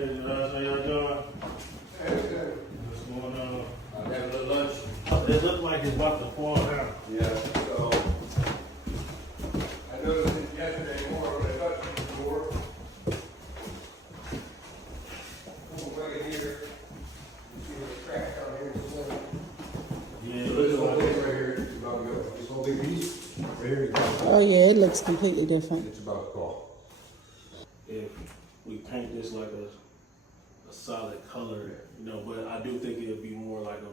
Hey, how y'all doing? What's going on? Have a little lunch. It looks like it's about to fall down. Yeah. So I noticed it yesterday morning when I touched it before. Come back in here. You see the crack down here. Yeah. So this whole thing right here is about to go. This whole big piece right here is about to go. Oh yeah, it looks completely different. It's about to fall. If we paint this like a solid color, you know, but I do think it'd be more like of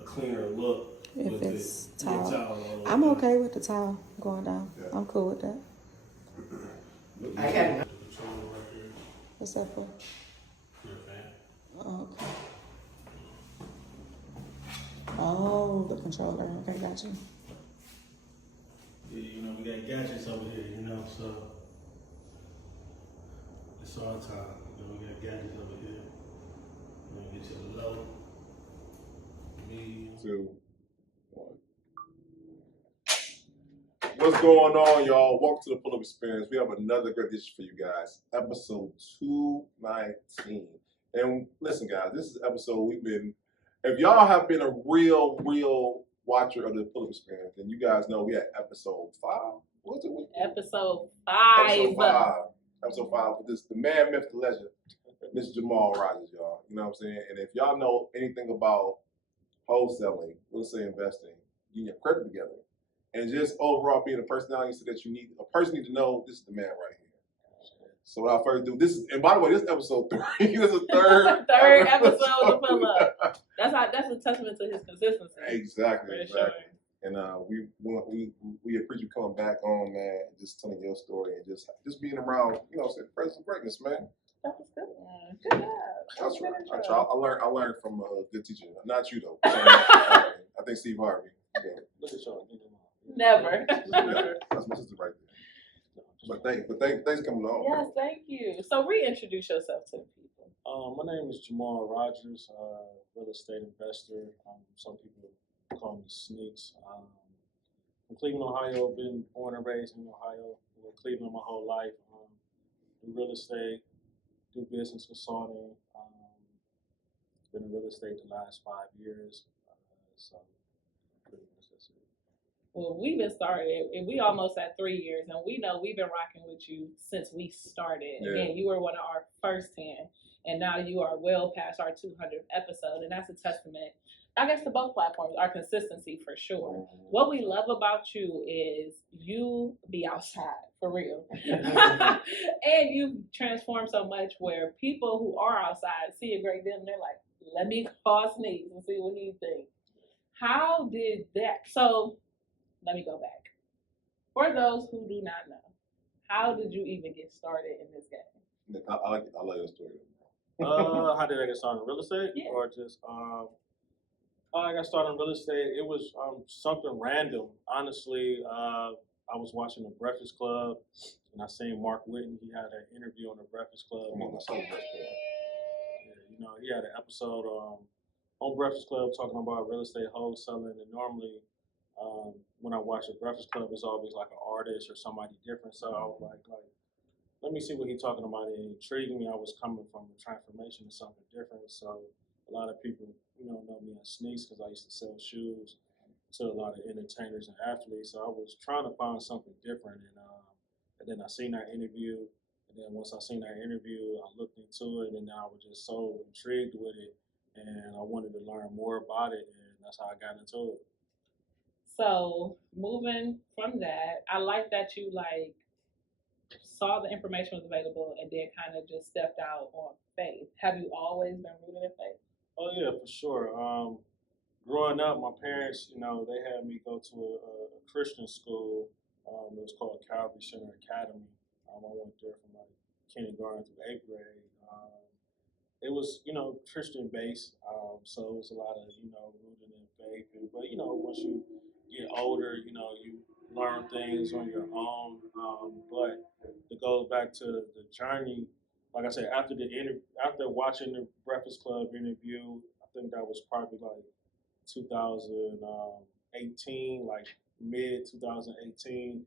a cleaner look If with it's the tile. towel all I'm over. okay with the towel going down. Yeah. I'm cool with that. I had What's that for? Your fan. Oh, okay. Oh, the controller. Okay, got you. Yeah, you know, we got gadgets over here, you know, so it's all time. You know, we got gadgets over here. Let me get you a low, medium. 2, 1. What's going on, y'all? Welcome to the Pull Up Experience. We have another great edition for you guys, episode 219. And listen, guys, this is episode if y'all have been a real watcher of the Pull Up Experience, then you guys know we had episode 5. What's it? Episode 5. Episode 5 with the man, myth, the legend, Mr. Jamal Rodgers, y'all. You know what I'm saying? And if y'all know anything about wholesaling, real estate investing, getting your credit together, and just overall being a personality so that a person need to know this is the man right here. So without further ado, and by the way, this is episode 3. This is the third Third episode to pull up. That's a testament to his consistency. Exactly. Sure. And we appreciate you coming back on, man, and just telling your story and just being around, you know, the presence of greatness, man. That was good. Good job. I try. I learned from a good teacher. Not you though. I think Steve Harvey. Yeah. Look at y'all. Never. That's my sister right there. But thanks for coming on. Yes, thank you. So reintroduce yourself to the people. My name is Jamal Rodgers, real estate investor. Some people call me Sneaks. From Cleveland, Ohio. Been born and raised in Ohio. Been in Cleveland my whole life. Do real estate, do business consulting. Been in real estate the last 5 years. So pretty much that's it. Well, we've been started, and we almost at 3 years, and we know we've been rocking with you since we started. Yeah. Again, you were one of our first 10, and now you are well past our 200th episode, and that's a testament, I guess, to both platforms, our consistency for sure. What we love about you is you be outside, for real. And you've transformed so much where people who are outside see a great deal, and they're like, let me call Sneaks and see what he thinks. How did that, so let me go back. For those who do not know, how did you even get started in this game? I like your story. How did I get started in real estate? Yeah. Or just I got started in real estate. It was something random. Honestly, I was watching The Breakfast Club, and I seen Mark Whitten. He had an interview on The Breakfast Club. Come on, let's talk about that. Yeah, you know, he had an episode on Breakfast Club talking about real estate wholesaling. And normally, when I watch The Breakfast Club, it's always like an artist or somebody different. So I was like, let me see what he's talking about. It intrigued me. I was coming from a transformation to something different. So a lot of people, know me as Sneaks because I used to sell shoes to a lot of entertainers and athletes. So I was trying to find something different. And then I seen that interview. And then once I seen that interview, I looked into it, and then I was just so intrigued with it. And I wanted to learn more about it. And that's how I got into it. So moving from that, I like that you saw the information was available and then kind of just stepped out on faith. Have you always been rooted in faith? Oh yeah, for sure. Growing up, my parents, they had me go to a Christian school. It was called Calvary Center Academy. I went there from kindergarten through 8th grade. It was, Christian based, so it was a lot of, rooted in faith. But once you get older, you learn things on your own. But it goes back to the journey. Like I said, after watching the Breakfast Club interview, I think that was probably 2018, mid 2018,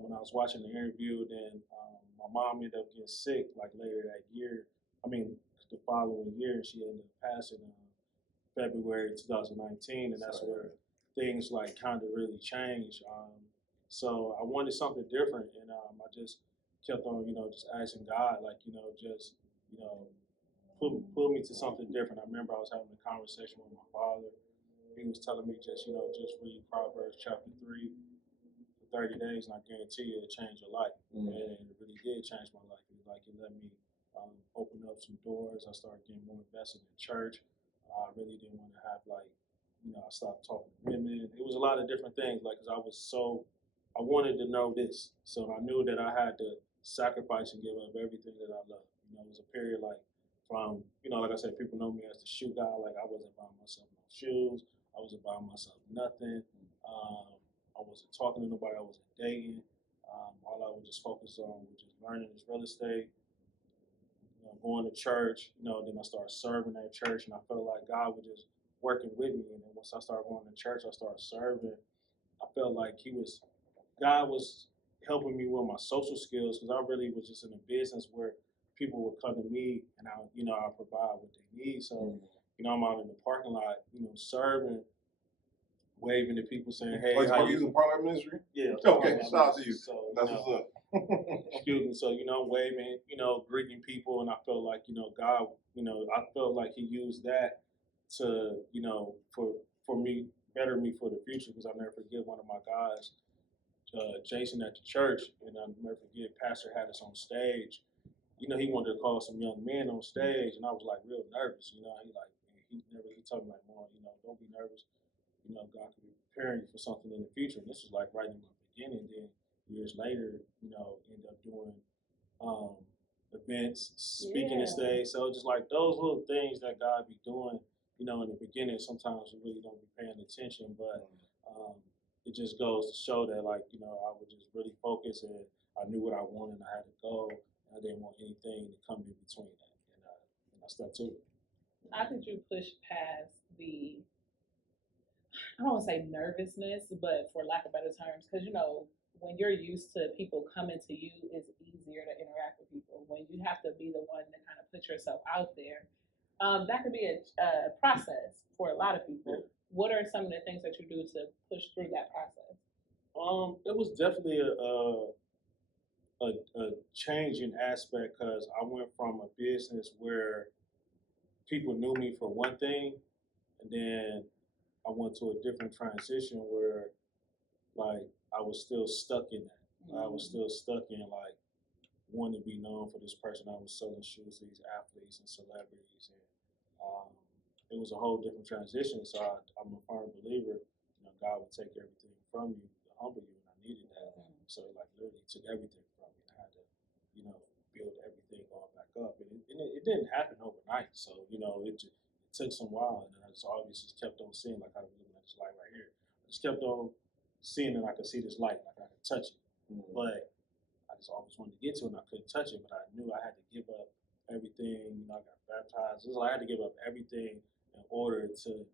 when I was watching the interview. Then my mom ended up getting sick later that year. the following year. She ended up passing in February 2019, and that's where things like kind of really changed. So I wanted something different, and I just kept on, just asking God, like, just, you know, pull me to something different. I remember I was having a conversation with my father. He was telling me just read Proverbs chapter 3 for 30 days, and I guarantee you it'll change your life. And it really did change my life. It let me open up some doors. I started getting more invested in church. I really didn't want to have I stopped talking to women. It was a lot of different things, because I wanted to know this. So I knew that I had to sacrifice and give up everything that I loved. It was a period from, like I said, people know me as the shoe guy. Like, I wasn't buying myself no shoes. I wasn't buying myself nothing. I wasn't talking to nobody. I wasn't dating. All I was just focused on was just learning this real estate, going to church. Then I started serving at church, and I felt like God was just working with me. And then once I started going to church, I started serving. I felt like God was helping me with my social skills, because I really was just in a business where people would come to me, and I provide what they need. So, I'm out in the parking lot, serving, waving to people, saying, "Hey, how you?" in parking lot ministry? Yeah. Okay, shout out to you. So, That's what's up. excuse me. So, I'm waving, greeting people, and I felt like, God, I felt like He used that to, for me, better me for the future, because I'll never forget one of my guys, Jason at the church, and I'll never forget, Pastor had us on stage. He wanted to call some young men on stage, and I was like real nervous. He told me like, "Mom, don't be nervous. God could be preparing you for something in the future." And this was like right in my beginning. Then years later, end up doing events, speaking on stage. So just like those little things that God be doing, in the beginning, sometimes you really don't be paying attention, but it just goes to show that, I was just really focused, and I knew what I wanted, and I had to go. I didn't want anything to come in between that, and I stuck to it. How did you push past the, I don't want to say nervousness, but for lack of better terms, because when you're used to people coming to you, it's easier to interact with people. When you have to be the one to kind of put yourself out there, that could be a process for a lot of people. Yeah. What are some of the things that you do to push through that process? It was definitely a change in aspect, because I went from a business where people knew me for one thing, and then I went to a different transition where, I was still stuck in that. I was still stuck in wanting to be known for this person. I was selling shoes to these athletes and celebrities, and it was a whole different transition. So I'm a firm believer, God would take everything from you to humble you, and I needed that. So literally took everything from me. I had to, build everything all back up, and it didn't happen overnight. So it took some while, and then I just obviously kept on seeing how to live in this light right here. I just kept on seeing that I could see this light, I could touch it, but I just always wanted to get to it, and I couldn't touch it. But I knew I had to give up everything. I got baptized. It was I had to give up everything in order to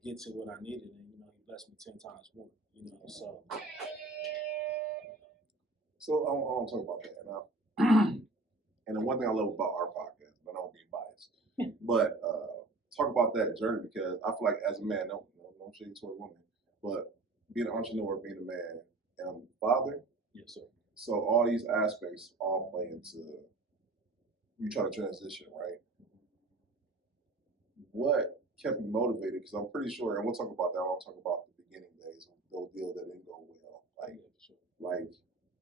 get to what I needed, and He blessed me 10 times more. So I want to talk about that. And the one thing I love about our podcast, but I don't be biased, but talk about that journey, because I feel like as a man, no shade toward women, but being an entrepreneur, being a man, and I'm a father. Yes, sir. So all these aspects all play into you trying to transition, right? What kept you motivated? Because I'm pretty sure, and we'll talk about that. I'll talk about the beginning days of those deals that didn't go well.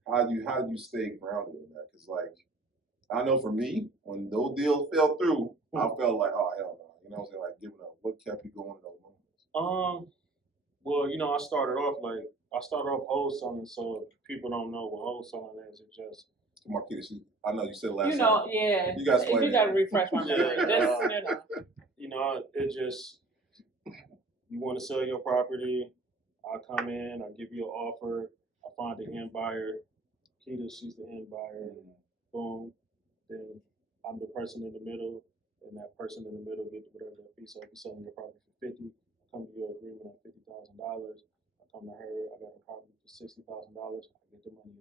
How do you stay grounded in that? Because I know for me, when those deals fell through, I felt like, oh hell no, what I'm saying, giving up. What kept you going in those moments? Well, I started off wholesaling, so people don't know what wholesaling is. It just Marquita, I know you said last time. Yeah. You guys You got to refresh my memory. It just, you want to sell your property, I come in, I give you an offer, I find the end buyer, Keita, she's the end buyer, boom, then I'm the person in the middle, and that person in the middle gets whatever the fee. So if you're selling your property for $50,000, I come to your agreement on $50,000. I come to her, I got a property for $60,000. I get the money.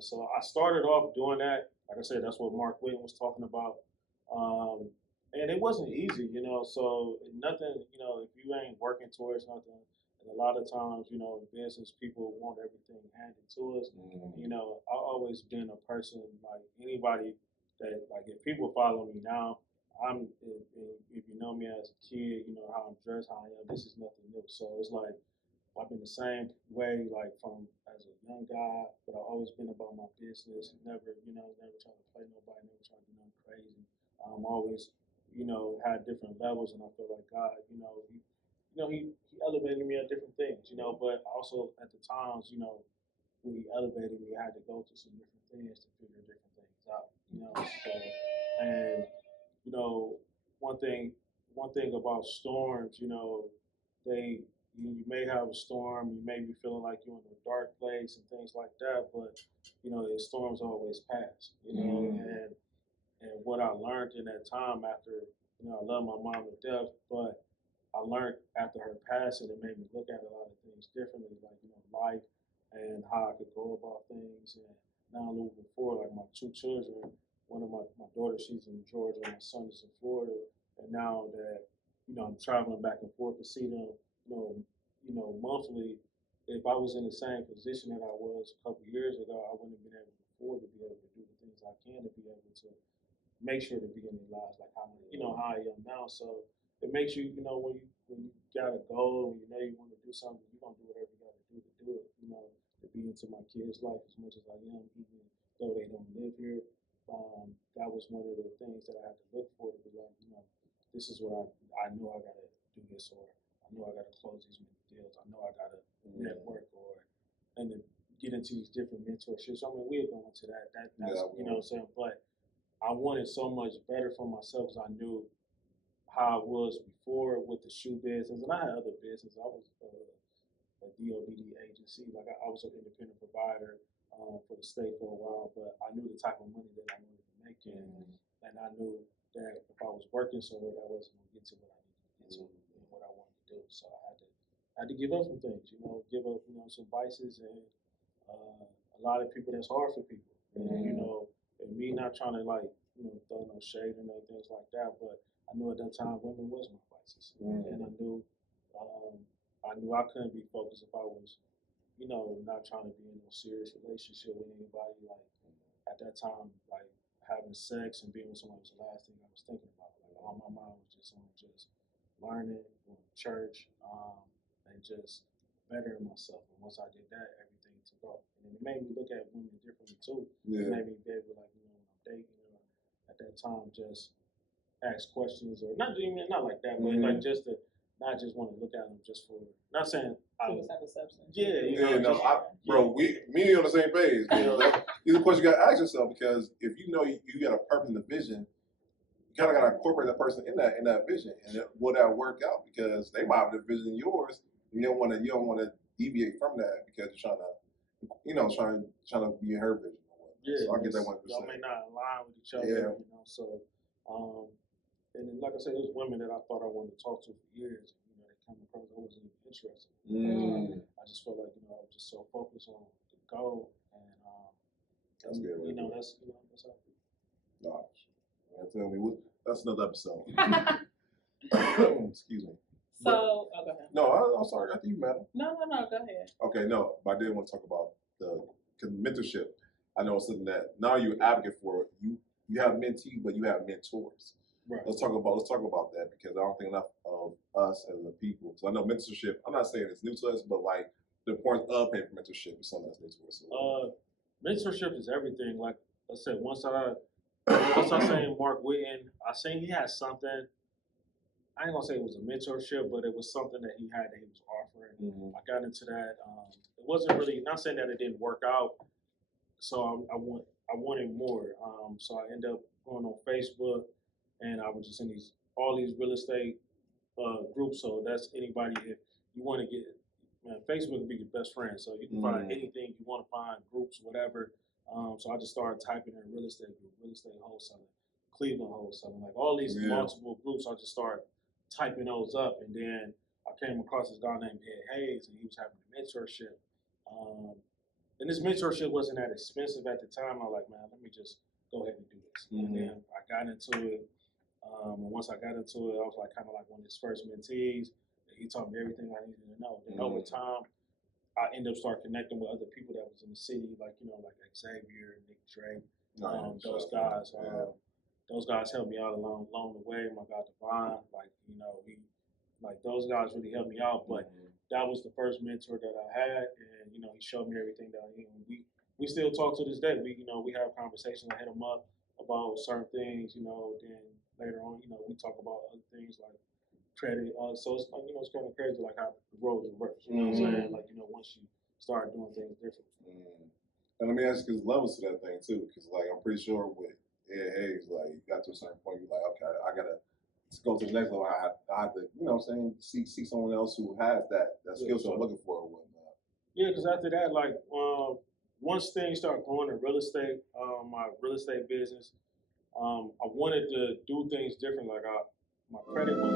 So I started off doing that. Like I said, that's what Mark Whitten was talking about. And it wasn't easy, you know. So nothing, you know, if you ain't working towards nothing, and a lot of times, you know, business people want everything handed to us. You know, I've always been a person like anybody that like if people follow me now, if you know me as a kid, you know how I'm dressed, how I am. This is nothing new. So it's like I've been the same way, like from as a young guy, but I've always been about my business. Never, you know, never trying to play nobody, never trying to do nothing crazy. Always, you know, had different levels, and I feel like God, he elevated me at different things, you know. But also at the times, you know, when he elevated me, I had to go through some different things to figure different things out, you know. So, and you know, one thing, one thing about storms, you know, they you may have a storm, you may be feeling like you're in a dark place and things like that, but you know, the storms always pass, you know, and what I learned in that time after, you know, I love my mom to death, but I learned after her passing, it made me look at a lot of things differently, like, you know, life and how I could go about things. And now moving forward, like my two children, one of my daughter, she's in Georgia, my son is in Florida. And now that, you know, I'm traveling back and forth to see them, monthly, if I was in the same position that I was a couple of years ago, I wouldn't have been able to afford to be able to do the things I can to be able to make sure to be in their lives like how I am now. So it makes you, you know, when you got a goal and you know you want to do something, you're gonna do whatever you got to do it. You know, to be into my kids' life as much as I am, even though they don't live here. That was one of the things that I had to look for to be like, you know, this is what I know I gotta do this, or I know I gotta close these many deals. I know I gotta network, or and to get into these different mentorships. I mean, we're going to that's you know what I'm saying, but I wanted so much better for myself because I knew how I was before with the shoe business, and I had other business. I was a DOBD agency, like I was an independent provider for the state for a while, but I knew the type of money that I wanted to make, and I knew that if I was working somewhere, that wasn't going to get to what I needed to get to and what I wanted to do. So I had to give up some things, you know, give up, you know, some vices and a lot of people. That's hard for people, and you know, and me not trying to like, you know, throw no shade and no things like that, but I knew at that time women was my vices, and um, I knew I couldn't be focused if I was, you know, not trying to be in a serious relationship with anybody. Like at that time, like having sex and being with somebody was the last thing I was thinking about. Like all my mind was just on just learning, going to church, and just bettering myself. And once I did that, everything took off. And it made me look at women differently too. It made me be able, like, you know, when I'm dating, you know, at that time, just ask questions, or not even not like that, but like just to not just want to look at them just for, not saying Suicide substance. yeah, you know, Yeah, no, just, bro, me and you on the same page. You know, these are questions you got to ask yourself, because if you know you got a purpose and a vision, you kind of got to incorporate that person in that vision, and will that work out? Because they might have the vision yours, and you don't want to deviate from that because you're trying to, you know, trying to be in her vision. yeah, So I get that 100%. y'all may not align with each other, Yeah. you know. So, and then, like I said, there's women that I thought I wanted to talk to for years. You know, they come across, I wasn't even interested. I just felt like, you know, I was just so focused on the goal, and That's good. you know, that's how I feel. No, tell me, that's another episode. Excuse me. So, oh, go ahead. No, I'm sorry, I got you, madam. No, go ahead. Okay, no, but I did want to talk about cause mentorship. I know it's something that now you're an advocate for. You have mentees, but you have mentors. Right. Let's talk about that, because I don't think enough of us as a people. So I know mentorship. I'm not saying it's new to us, but like the importance of paying for mentorship is something that's new to us. Mentorship is everything. Like I said, once I seen Mark Whitten, I seen he had something. I ain't gonna say it was a mentorship, but it was something that he had that he was offering. I got into that. It wasn't really, not saying that it didn't work out. So I wanted more. So I ended up going on Facebook, and I was just in all these real estate groups. So that's anybody, if you want to get, man, Facebook would be your best friend. So you can find anything you want to find, groups, whatever. So I just started typing in real estate group, real estate wholesaling, Cleveland wholesaling, like all these multiple groups. I just started typing those up, and then I came across this guy named Ed Hayes, and he was having a mentorship. And this mentorship wasn't that expensive at the time. I was like, man, let me just go ahead and do this. And then I got into it, And once I got into it, I was like kind of like one of his first mentees. He taught me everything I needed to know. Then over time, I ended up start connecting with other people that was in the city, like like Xavier, Nick Drake, those guys. Those guys helped me out along the way. My guy Devon, we like those guys really helped me out. But that was the first mentor that I had, and he showed me everything that I need. We still talk to this day. We have conversations. I hit him up about certain things. Then later on, we talk about other things like credit. So it's like it's kind of crazy like how the roles reverse. You know what I'm saying? Like once you start doing things different. And let me ask you, 'cause levels to that thing too, because like I'm pretty sure with Ed Hayes, like you got to a certain point, you're like, okay, I gotta go to the next level. I have to, see someone else who has that skill set I'm looking for or whatnot. Yeah, because after that, like once things start growing in real estate, my real estate business, I wanted to do things different. Like my credit was.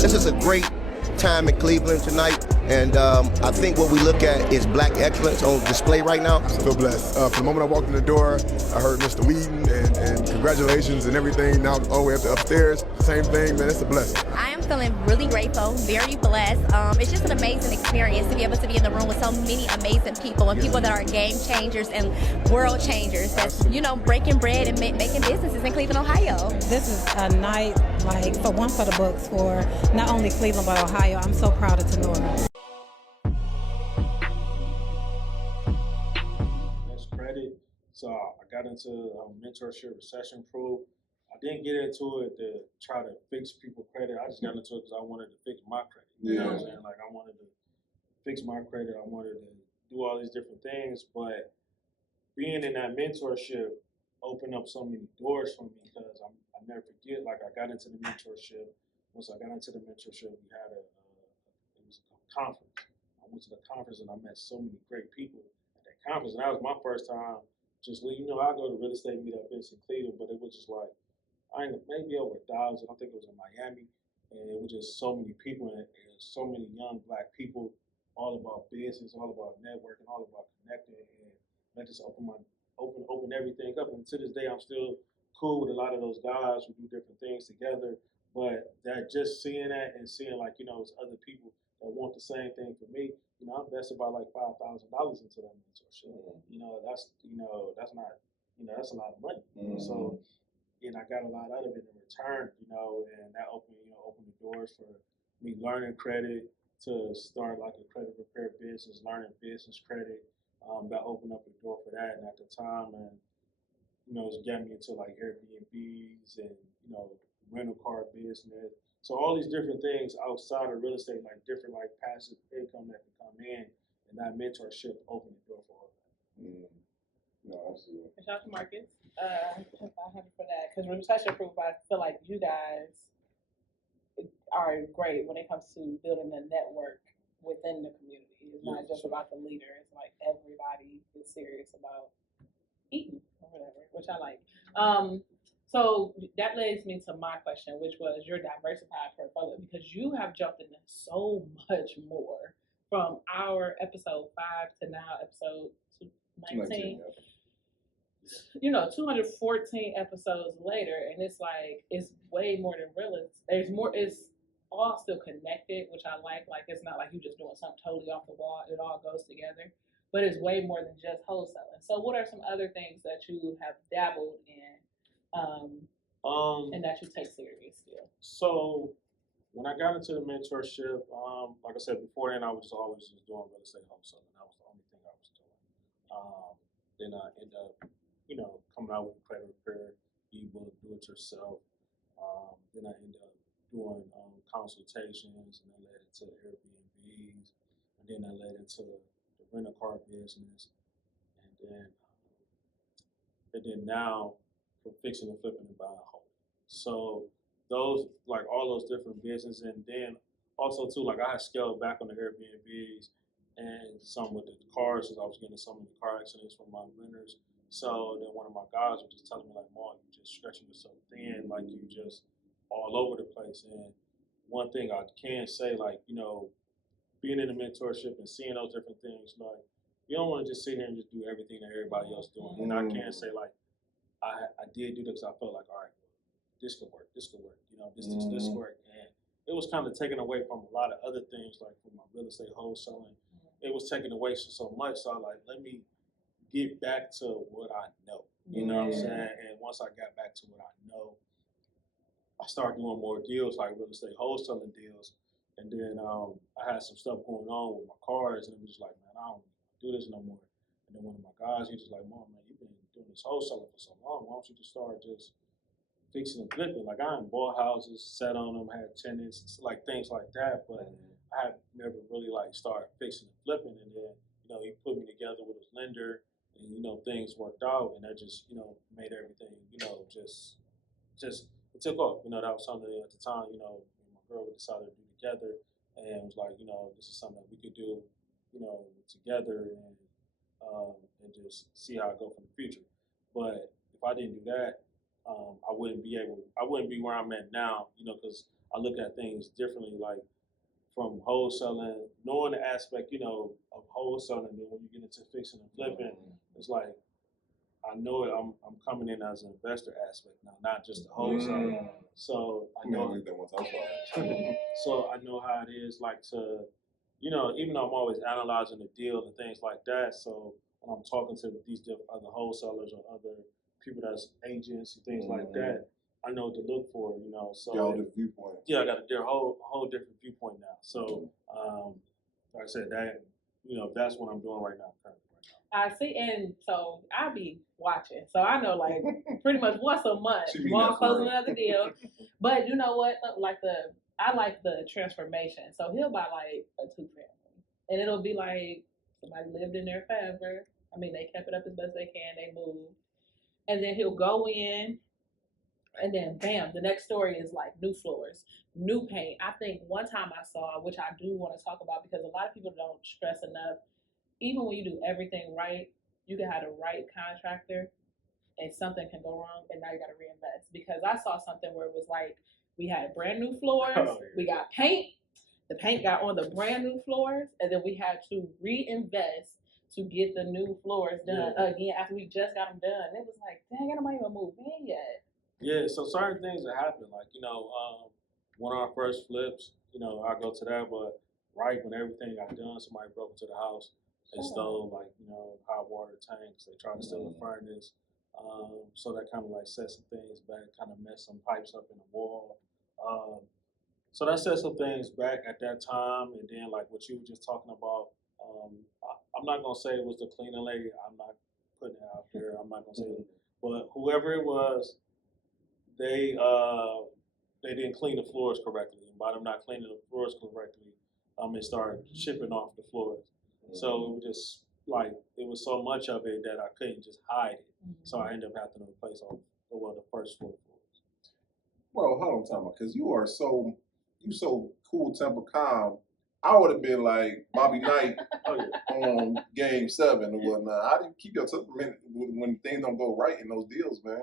This is a great time in Cleveland tonight, and I think what we look at is black excellence on display right now. I feel blessed. From the moment I walked in the door, I heard Mr. Wheaton and congratulations and everything. Now all the way up to upstairs, same thing, man. It's a blessing. I am feeling really grateful, very blessed. It's just an amazing experience to be able to be in the room with so many amazing people and people that are game changers and world changers. That's breaking bread and making businesses in Cleveland, Ohio. This is a night for the books for not only Cleveland but Ohio. I'm so proud of Tenora. That's credit. So I got into mentorship, recession proof. I didn't get into it to try to fix people's credit. I just got into it because I wanted to fix my credit. You know what I'm saying? Like I wanted to fix my credit. I wanted to do all these different things. But being in that mentorship opened up so many doors for me because I never forget. Like I got into the mentorship. Once I got into the mentorship, we had it was a conference. I went to the conference and I met so many great people at that conference. And that was my first time just leaving. I go to real estate meetups in Cleveland, but it was just like, maybe over 1,000. I think it was in Miami, and it was just so many people and so many young black people, all about business, all about networking, all about connecting, and that just open everything up. And to this day, I'm still cool with a lot of those guys who do different things together. But that just seeing that and seeing it's other people that want the same thing for me. I invested about like $5,000 into that mentorship. That's not that's a lot of money. So. And I got a lot out of it in return, and that opened the doors for me learning credit to start like a credit repair business, learning business credit. That opened up the door for that, and at the time, it's got me into like Airbnbs and rental car business. So all these different things outside of real estate, like different like passive income that can come in, and that mentorship opened the door for all that. No, absolutely. Shout out to Marcus. I'm happy for that because recession proof. I feel like you guys are great when it comes to building a network within the community. It's not just about the leader. It's like everybody is serious about eating or whatever, which I like. So that leads me to my question, which was your diversified portfolio, because you have jumped into so much more from our episode 5 to now episode 19. 214 episodes later, and it's like it's way more than real. There's more. It's all still connected, which I like. Like it's not like you just doing something totally off the wall. It all goes together, but it's way more than just wholesaling. So, what are some other things that you have dabbled in, and that you take serious still? So, when I got into the mentorship, like I said before, then I was always just doing real estate wholesaling. That was the only thing I was doing. Then I ended up coming out with credit repair, ebook, do it yourself. Then I ended up doing consultations, and that led into Airbnbs, and then that led into the rental car business, and then now for fixing and flipping and buying a home. So those all those different businesses, and then also too, like I had scaled back on the Airbnbs and some with the cars because I was getting so many car accidents from my renters. So then one of my guys was just telling me like, "Mark, you just stretching yourself thin, like you just all over the place." And one thing I can say, like, you know, being in the mentorship and seeing those different things, like you don't want to just sit here and just do everything that everybody else doing. And I can't say like I did do this because I felt like, all right, this could work, you know, this work. And it was kind of taken away from a lot of other things, like from my real estate wholesaling. It was taken away so much. So I like, let me get back to what I know. You know what I'm saying? And once I got back to what I know, I started doing more deals, like real estate wholesaling deals. And then I had some stuff going on with my cars, and it was just like, man, I don't do this no more. And then one of my guys, he just like, "Mom, man, you've been doing this wholesaling for so long. Why don't you just start just fixing and flipping?" Like I bought houses, sat on them, had tenants, like things like that. But I had never really like started fixing and flipping. And then, you know, he put me together with his lender, and you know, things worked out, and that just, you know, made everything, you know, just it took off. You know, that was something at the time, you know, me and my girl decided to do together, and it was like, you know, this is something that we could do, you know, together, and just see how it go from the future. But if I didn't do that, I wouldn't be where I'm at now, you know, because I look at things differently, like from wholesaling, knowing the aspect, you know, of wholesaling, and then when you get into fixing and flipping, it's like I know it. I'm coming in as an investor aspect now, not just a wholesaler. So I know. So I know how it is, like to, you know, even though I'm always analyzing the deal and things like that. So when I'm talking to these other wholesalers or other people that's agents and things like that, I know what to look for, you know. So different viewpoint. Yeah, I got a whole different viewpoint now. So like I said, that, you know, that's what I'm doing right now currently. I see, and so I be watching, so I know like pretty much once a month, Jamal closing another deal. But you know what? I like the transformation. So he'll buy like a 2-family, and it'll be like somebody lived in there forever. I mean, they kept it up as best they can. They moved, and then he'll go in, and then bam, the next story is like new floors, new paint. I think one time I saw, which I do want to talk about because a lot of people don't stress enough. Even when you do everything right, you can have the right contractor and something can go wrong and now you got to reinvest. Because I saw something where it was like, we had brand new floors, we got paint, the paint got on the brand new floors, and then we had to reinvest to get the new floors done again after we just got them done. It was like, dang, I don't even move in yet. Yeah, so certain things that happen, like, you know, one of our first flips, you know, I go to that, but right when everything got done, somebody broke into the house. They stole, like, you know, hot water tanks. They tried to steal the furnace. So that kind of like set some things back, kind of messed some pipes up in the wall. So that set some things back at that time. And then like what you were just talking about, I'm not going to say it was the cleaning lady. I'm not putting it out there. I'm not going to say it. But whoever it was, they didn't clean the floors correctly. And by them not cleaning the floors correctly, it started chipping off the floors. So it was just like, it was so much of it that I couldn't just hide it. So I ended up having to replace the first 4 floors. Bro, hold on, time, because you so cool temper, calm. I would have been like Bobby Knight on Game 7 or whatnot. How do you keep your temperament when things don't go right in those deals, man?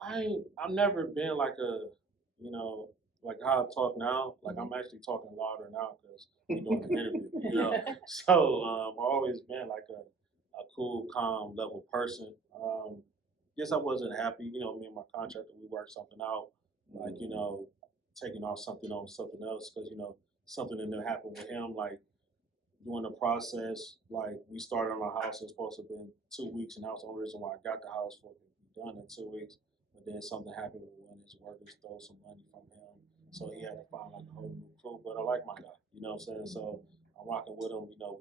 I've never been like a, you know, like how I talk now. Like I'm actually talking louder now because we're doing an interview, you know. So I've always been like a cool, calm, level person. Guess I wasn't happy, you know. Me and my contractor, we worked something out, like, you know, taking off something on something else because, you know, something that happened with him, like during the process. Like we started on our house, it was supposed to have been 2 weeks, and that was the only reason why I got the house for it to be done in 2 weeks. But then something happened with one of his workers, stole some money from him. So he had to find like a whole new crew. But I like my guy, you know what I'm saying? So I'm rocking with him, you know.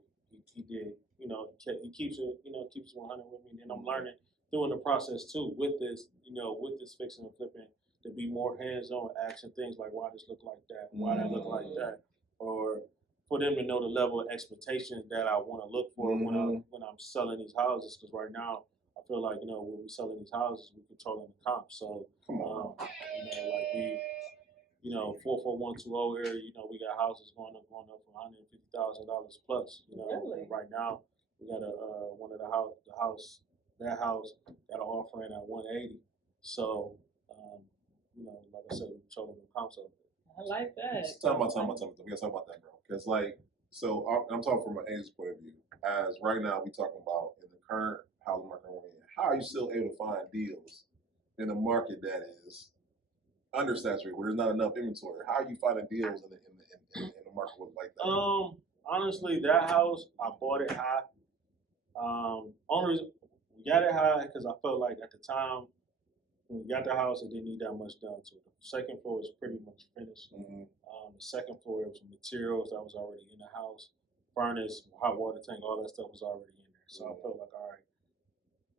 He did, you know, he keeps it, you know, keeps 100 with me. And I'm learning through the process too with this, you know, with this fixing and flipping, to be more hands-on, asking things like, why this look like that? Why that look like that? Or for them to know the level of expectation that I want to look for when I'm selling these houses. Because right now, I feel like, you know, when we're selling these houses, we're controlling the comp. So, you know, like you know, 44120 area, you know, we got houses going up for $150,000 plus. You know, Really? right now we got one of that house got an offer in at 180. So, you know, like I said, we're controlling the comps up. I like that. Tell me about that, bro. Because like, so I'm talking from an agent's point of view. As right now, we talking about in the current housing market we're in, how are you still able to find deals in a market that is undersaturated, where there's not enough inventory? How are you finding deals in a market like that? Honestly, that house I bought it high. Only reason we got it high because I felt like at the time when we got the house, it didn't need that much done to it. The second floor was pretty much finished. The second floor, it was materials that was already in the house, furnace, hot water tank, all that stuff was already in there. So I felt like, all right,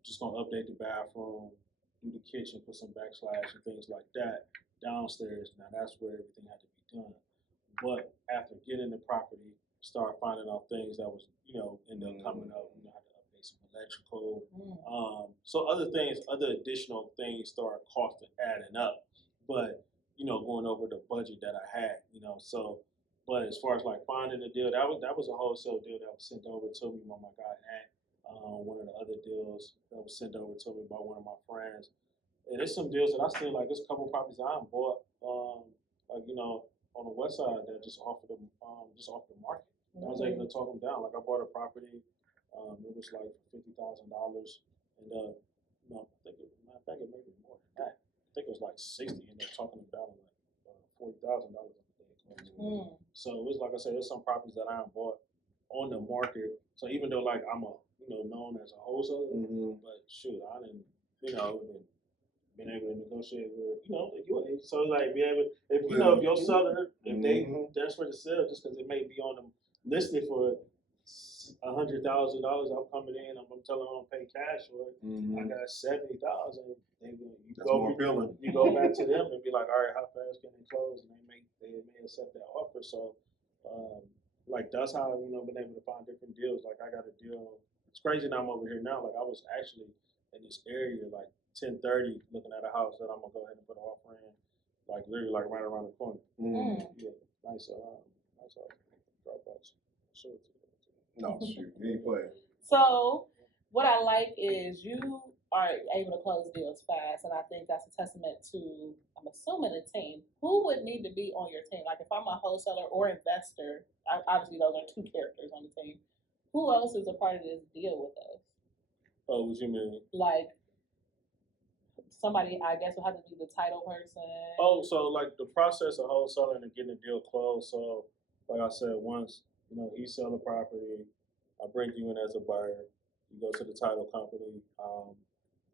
just gonna update the bathroom, do the kitchen, put some backsplash and things like that. Downstairs, now that's where everything had to be done. But after getting the property, start finding out things that was, you know, end up coming up. You know, had to update some electrical. So other things, other additional things start costing adding up. But, you know, going over the budget that I had, you know, so, but as far as like finding a deal, that was a wholesale deal that was sent over to me by my guy Ant. One of the other deals that was sent over to me by one of my friends. And there's some deals that I still like. There's a couple properties I bought, like, you know, on the west side that just offered them, just off the market. I was able to talk them down. Like I bought a property, it was like $50,000, and no, I think it maybe more than that. I think it was like 60, and they're talking them down like $40,000. So it was like I said, there's some properties that I bought on the market. So even though like I'm known as a wholesaler, but shoot, I didn't, you know, been able to negotiate with, you know, your age. So like be able, if you know, if your seller, if they desperate to sell just because it may be on them listed for $100,000, I'm coming in, I'm telling them I'm paying cash for it. I got $70,000. You go back to them and be like, all right, how fast can they close? And they may accept that offer. So like that's how been able to find different deals. Like I got a deal. It's crazy that I'm over here now. Like I was actually in this area like 10:30 looking at a house that I'm gonna go ahead and put an offer in, like literally like right around the corner. Yeah, nice house. Dropbox. Sure. No, shoot, you ain't playing. So what I like is you are able to close deals fast, and I think that's a testament to, I'm assuming, a team. Who would need to be on your team? Like if I'm a wholesaler or investor, obviously those are two characters on the team. Who else is a part of this deal with us? Oh, what you mean? Like somebody, I guess, will have to be the title person. Oh, so like the process of wholesaling and getting the deal closed. So like I said, once he sell the property, I bring you in as a buyer. You go to the title company.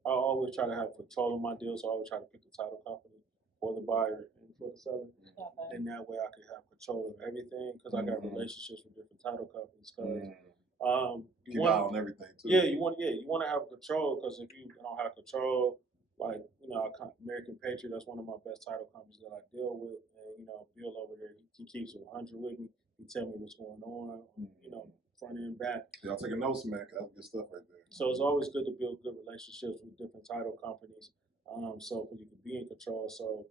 I always try to have control of my deal, so I always try to pick the title company for the buyer and for the seller. Okay. And that way I can have control of everything because I got relationships with different title companies. Because you want on everything too. Yeah, you want to have control because if you don't have control, like American Patriot, that's one of my best title companies that I deal with, and Bill over there, he keeps it 100 with me. He tell me what's going on, front and back. Y'all taking notes, man. That's good stuff right there. So it's always good to build good relationships with different title companies, so you can be in control. So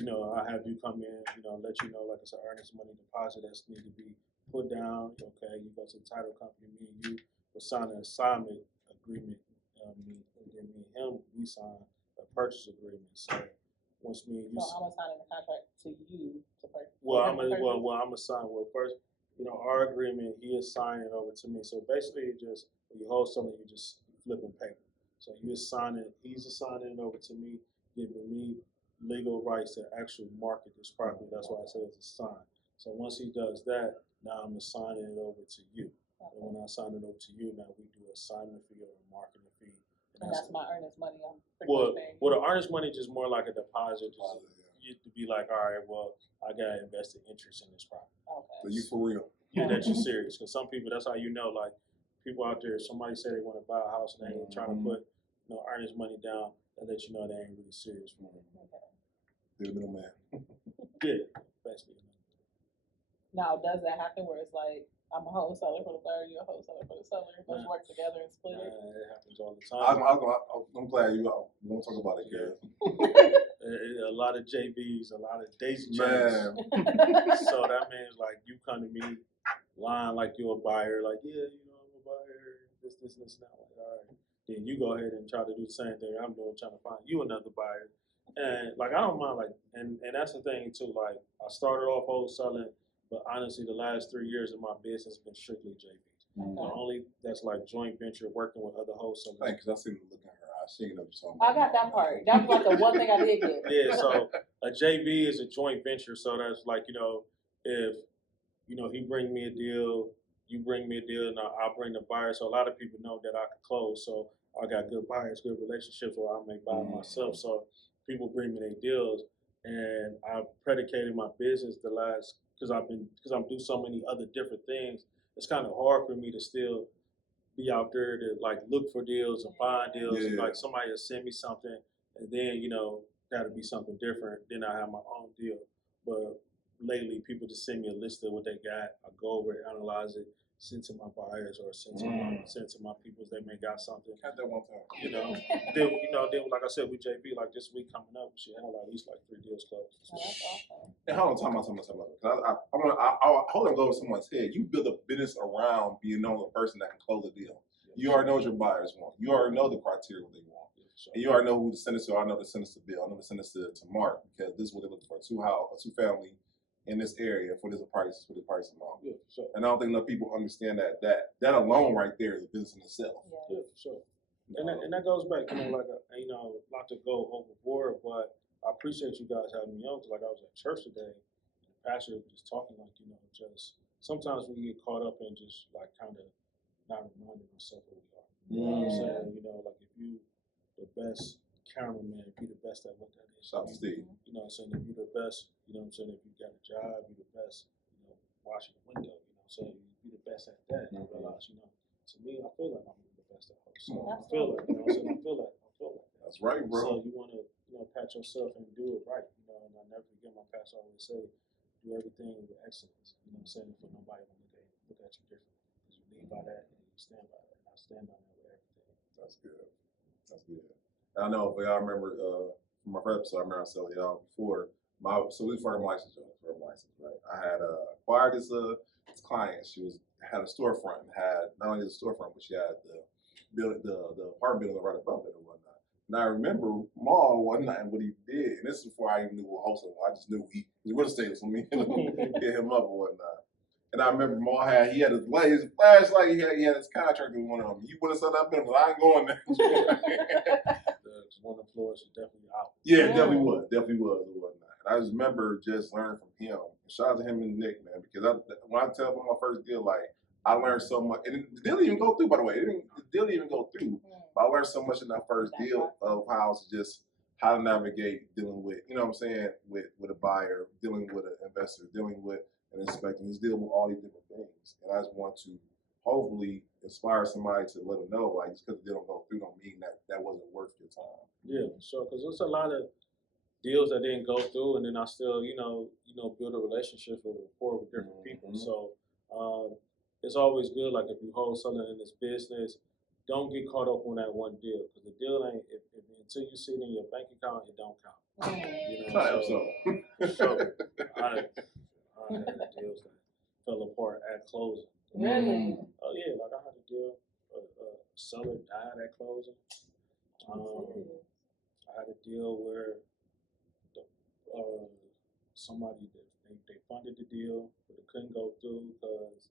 I have you come in, let you know like it's an earnest money deposit that's need to be put down. Okay, you go to the title company, me and you will sign an assignment agreement. And then me and him, we sign a purchase agreement. So once me and you, so I'm assigning the contract to you to purchase. I'm gonna sign. Well, first, our agreement, he is signing it over to me. So basically, just when you wholesaling, you just flipping paper. So he's assigning it over to me, giving me legal rights to actually market this property. That's why I say it's a sign. So once he does that, now I'm assigning it over to you. Okay. And when I sign it over to you, now we do a signing fee or a marketing fee. And that's my earnest money. I'm well, the earnest money is just more like a deposit. To be like, all right, well, I got invested interest in this property. Okay. So you for real? Yeah, that you serious. Because some people, that's how like people out there, somebody say they want to buy a house and they ain't trying to put earnest money down, and let you know they ain't really serious for it. Okay. They're the middleman. Yeah, basically. Now, does that happen where it's like, I'm a wholesaler for the buyer, you're a wholesaler for the seller, let's work together and split it? It happens all the time. I'm glad you want to talk about it, Gary. a lot of JBs, a lot of daisy chains. Man. So that means like you come to me lying like you're a buyer, like, yeah, you know, I'm a buyer, this, and that. Like, all right. Then you go ahead and try to do the same thing I'm doing, trying to find you another buyer. And like I don't mind like and that's the thing too, like I started off wholesaling, but honestly the last 3 years of my business has been strictly JBs. The only that's like joint venture working with other wholesalers. Because I seen the look in her eyes. She ain't know what you're talking I about. got that part. That was like the one thing I did get. Yeah, so a JB is a joint venture, so that's like, you know, if you know he bring me a deal, you bring me a deal, and I'll bring the buyer. So a lot of people know that I can close. So I got good buyers, good relationships where I may buy myself. So people bring me their deals, and I've predicated my business the last because I'm doing so many other different things. It's kind of hard for me to still be out there to like look for deals and find deals. Yeah. And, like somebody will send me something, and then you know that'll be something different. Then I have my own deal. But lately, people just send me a list of what they got. I go over it, analyze it, send to my buyers or send to my people they may got something. Had that one time. You know, then like I said with JB, like this week coming up, she had like at least like 3 deals closed. Oh, that's awesome. And hold on, time out. I hold on, go over someone's head. You build a business around being known the person that can close a deal. You already know what your buyers want. You already know the criteria what they want. And you already know who to send it to. I know to send this to Bill. I know to send this to Mark because this is what they're looking for. A two family in this area for this price amount. Yeah, for sure. And I don't think enough people understand that alone right there is a business in itself. Yeah, for sure. And that goes back, you know, like not to go overboard, but I appreciate you guys having me on because like I was at church today, and the pastor was just talking like, you know, just sometimes we get caught up in just like kind of not reminding ourselves who we are. You know what I'm saying? You know, like if you the best cameraman, be the best at what that is. Shout out to Steve. You know what I'm saying? If you're the best, you know what I'm saying? If you got a job, you're the best, you know, washing the window, you know what I'm saying? You be the best at that. And I realize, you know, to me, I feel like I'm the best at host. So I feel like, you know what I'm saying? I feel like that. That's right, bro. So you want to, you know, pat yourself and do it right, you know, and I never forget my pastor always say, do everything with excellence. You know what I'm saying? For nobody to look at you differently. Because you lead by that and you stand by that. And I stand by that with everything. That's good. That's good. And I know, but y'all remember from my first episode, I remember I said y'all before. So we firm license, right? I had acquired this client. She had a storefront and had not only the storefront, but she had the apartment building right above it and whatnot. And I remember Maul one night what he did, and this is before I even knew what wholesale was. I just knew he was real estate, so me hit him up and whatnot. And I remember Maul had his flashlight, he had his contract with one of them. You would have said that business, I ain't going there. One of the floors is definitely out. Yeah, it definitely was and whatnot. And I just remember just learning from him. Shout out to him and Nick, man, because when I tell about my first deal, like I learned so much. And the deal didn't even go through, by the way. The deal didn't even go through. But I learned so much in that first deal of how to navigate dealing with, you know what I'm saying, with a buyer, dealing with an investor, dealing with an inspector, just dealing with all these different things. And I just want to hopefully inspire somebody to let them know, like, just because they don't go through don't mean that wasn't worth your time. Yeah, sure. Because there's a lot of deals that didn't go through, and then I still, you know, build a relationship or rapport with different people. So it's always good. Like if you wholesaling in this business, don't get caught up on that one deal because the deal ain't until you see it in your bank account, it don't count. You know, so I had deals that fell apart at closing. Really? Oh yeah, like I had a deal. A seller died at closing. I had a deal where somebody they funded the deal, but it couldn't go through because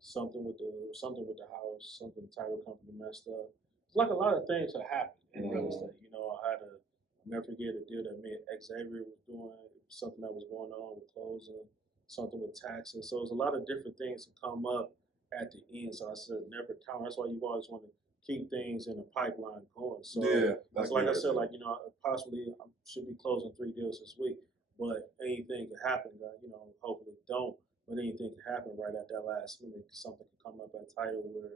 something with the house, something the title company messed up. It's like a lot of things that happen in real estate. You know, I'll never forget a deal that me and Xavier was doing. Something that was going on with closing, something with taxes. So there's a lot of different things that come up at the end. So I said, never count. That's why you always want to keep things in the pipeline going. So yeah, like I said, like, you know, possibly I should be closing 3 deals this week, but anything could happen. You know, hopefully it don't, but anything could happen right at that last minute. Something could come up at title where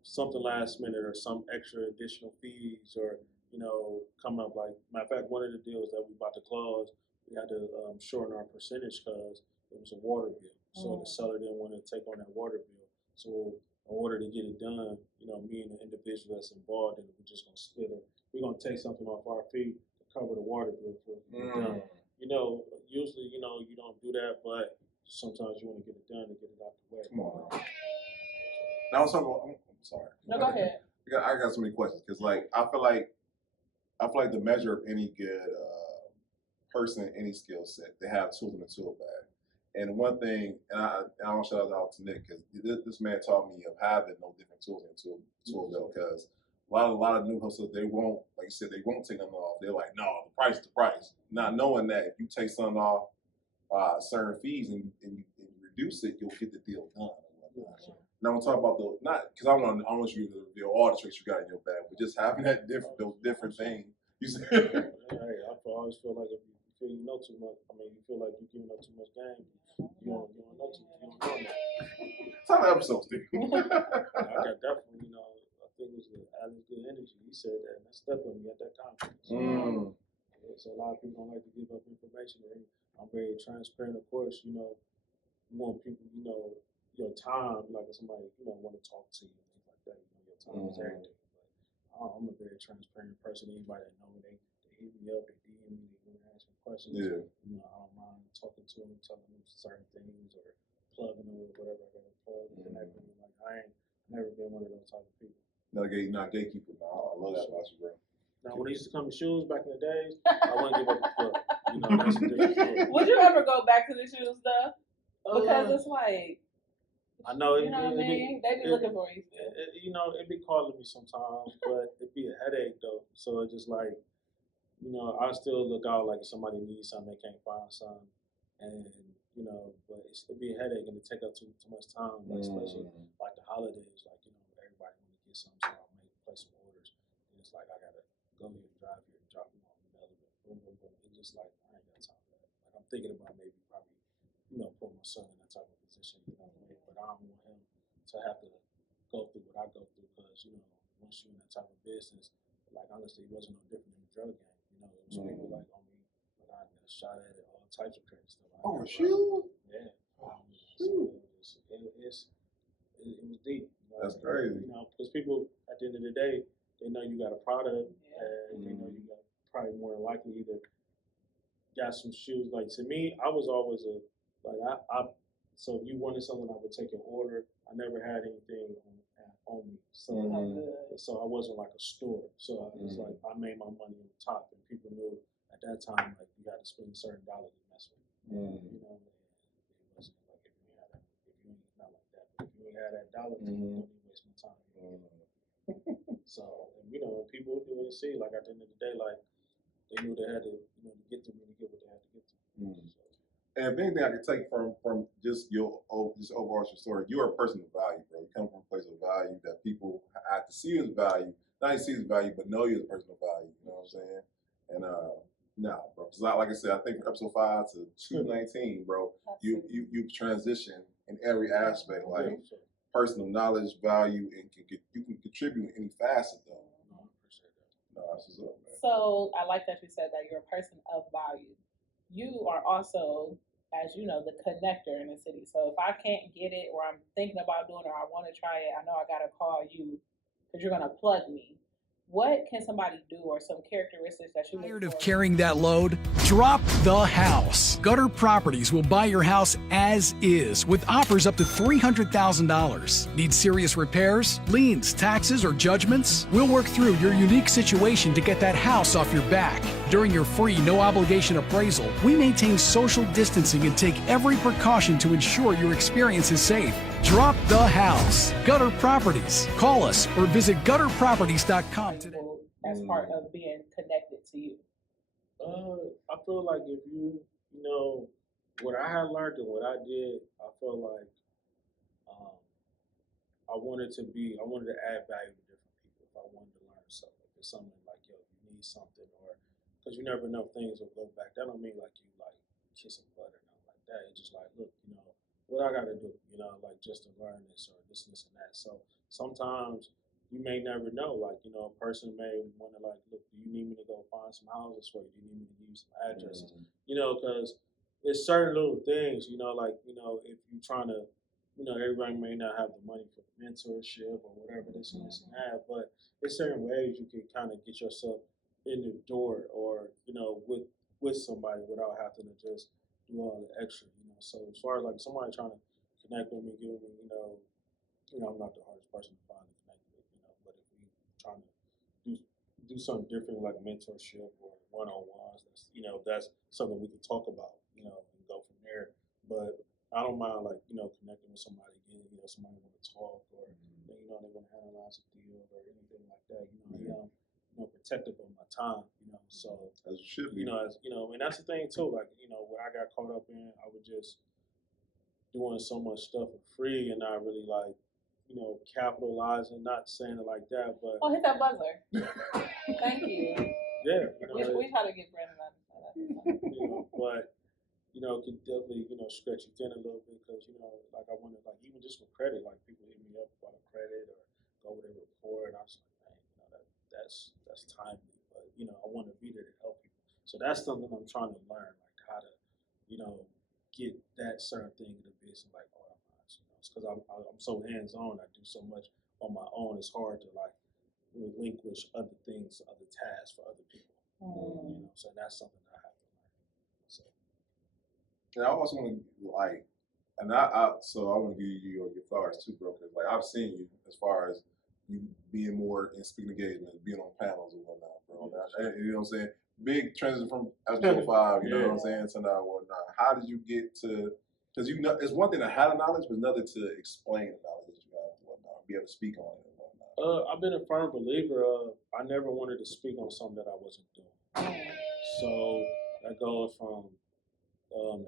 something last minute or some extra additional fees or, you know, come up. Like, matter of fact, one of the deals that we about to close, we had to shorten our percentage because it was a water bill. So the seller didn't want to take on that water bill. So in order to get it done, you know, me and the individual that's involved, and we're just going to split it. We're going to take something off our fee to cover the water bill for done. You know, usually, you know, you don't do that, but sometimes you want to get it done to get it out the way. Come on. Now I'm sorry. No, go ahead. I got so many questions because, like, I feel like the measure of any good person, any skill set, they have tools in the tool bag. And one thing, and I want to shout out to Nick because this man taught me of having no different tools in the tool belt. Because a lot of new hustlers, they won't, like you said, they won't take them off. They're like, no, the price is the price. Not knowing that if you take something off certain fees and you reduce it, you'll get the deal done. Now I'm talking about not because I want you to reveal all the tricks you got in your bag, but just having those different things. You said, hey, I always feel like if you feel you know too much, I mean, you feel like you're giving up too much game, you don't know too much. You don't know much. It's on the episode, Steve. I got definitely, you know, I think it was Alan's good energy. He said that, and that stuck with me at that time. So a lot of people don't like to give up information. And I'm very transparent, of course. You know, you want people, you know, your time, like if somebody, you know, want to talk to you and things like that. You know, your time is everything. But I'm a very transparent person. Anybody that know me, they hit me up, they DM me, they want to ask me questions. Yeah. You know, I don't mind talking to them, telling them certain things or plugging them with whatever I got to plug. Connecting them. Like I ain't never been one of those type of people. Not gatekeeper. No, I love that about you, bro. Now, when I used to come to shoes back in the days, I wouldn't give up the plug. You know, that's a different story. Would you ever go back to the shoes stuff? Because it's like, I know you know what I mean? They be looking for you. You know, it be calling me sometimes, but it be a headache though. So it's just like, you know, I still look out like if somebody needs something, they can't find something, and you know, but it be a headache and it take up too much time, like, especially like the holidays. Like, you know, everybody want to get something, so I may place some orders, and it's like I gotta go here and drive here and drop them off and mail it. Boom, boom, boom. It's just like I ain't got time for that. Like I'm thinking about maybe probably, you know, put my son in that type of position, you know, but I don't want him to have to go through what I go through because, you know, once you're in that type of business, like honestly, it wasn't no different than the drug game. You know, it was people like on me, but I got shot at it, all types of crazy stuff. Oh, shoot. Yeah. So it was deep. You know, That's crazy. You know, because people at the end of the day, they know you got a product, and they know you got probably more than likely either got some shoes. Like to me, I was always so if you wanted something, I would take an order. I never had anything on me, so I wasn't like a store. So it was like I made my money on top, and people knew at that time like you got to spend a certain dollar to mess with. You know, it wasn't like if you had not like that. But if you ain't had that dollar, then you don't even waste my time. So you know, people do it. See, like at the end of the day, like they knew they had to, you know, to get to me to get what they had to get to. So, and if anything I could take from just your overarching story, you're a person of value, bro. You come from a place of value that people have to see you as value, not only see you as value, but know you as a person of value. You know what I'm saying? And no, bro. Because like I said, I think from episode 5 to 219, bro, you transition in every aspect, like personal knowledge, value, and you can contribute in any facet, though. I appreciate that. No, that's what's up, man. So I like that you said that you're a person of value. You are also, as you know, the connector in the city. So if I can't get it or I'm thinking about doing it or I want to try it, I know I got to call you because you're going to plug me. What can somebody do or some characteristics that you Tired of carrying that load? Drop the house. Gutter Properties will buy your house as is with offers up to $300,000. Need serious repairs, liens, taxes, or judgments? We'll work through your unique situation to get that house off your back. During your free, no-obligation appraisal, we maintain social distancing and take every precaution to ensure your experience is safe. Drop the house. Gutter Properties. Call us or visit gutterproperties.com today. as part of being connected to you? I feel like if you know, what I had learned and what I did, I feel like I wanted to add value to different people. If I wanted to learn something, if it's something like, yo, you need something, or because you never know, things will go back. That don't mean like you like kissing butt or nothing like that. It's just like, look, you know, what I got to do, you know, like just to learn this or this and that. So sometimes you may never know, like, you know, a person may want to like, look, do you need me to go find some houses for you? Do you need me to give you some addresses? You know, because there's certain little things, you know, like, you know, if you're trying to, you know, everybody may not have the money for mentorship or whatever this and that, but there's certain ways you can kind of get yourself in the door, or with somebody without having to just do all the extra. So as far as like somebody trying to connect with me, give me, I'm not the hardest person to find and connect with, but if we trying to do something different like mentorship or one-on-ones, that's something we can talk about, and go from there. But I don't mind like, connecting with somebody again, somebody want to talk, or they want to analyze a deal or anything like that. Protective of my time, so As it should be. and that's the thing too, like, what I got caught up in, I was just doing so much stuff for free and not really like, capitalizing, not saying it like that, but Oh, hit that buzzer. Thank you. yeah, We try to get Brandon out of that. but can definitely, stretch it thin a little bit, because, like I wanted, like, even just for credit, like people hit me up about a credit or go with a report, and I was like, man, that's timely, but I want to be there to help people. So that's something I'm trying to learn, like how to, get that certain thing in the business like automatic, because I'm so hands on. I do so much on my own. It's hard to like relinquish other things, other tasks for other people. So that's something I have to learn. So. And I also want to like, and so I want to give you your flowers too, bro. Because like I've seen you as far as you being more in speaking engagements, being on panels and whatnot, bro. And, you know what I'm saying? Big transition from episode 5, you know what I'm saying, to now whatnot. How did you get to? Because it's one thing to have the knowledge, but another to explain the knowledge that you have and whatnot, be able to speak on it and whatnot. I've been a firm believer of I never wanted to speak on something that I wasn't doing. So that goes from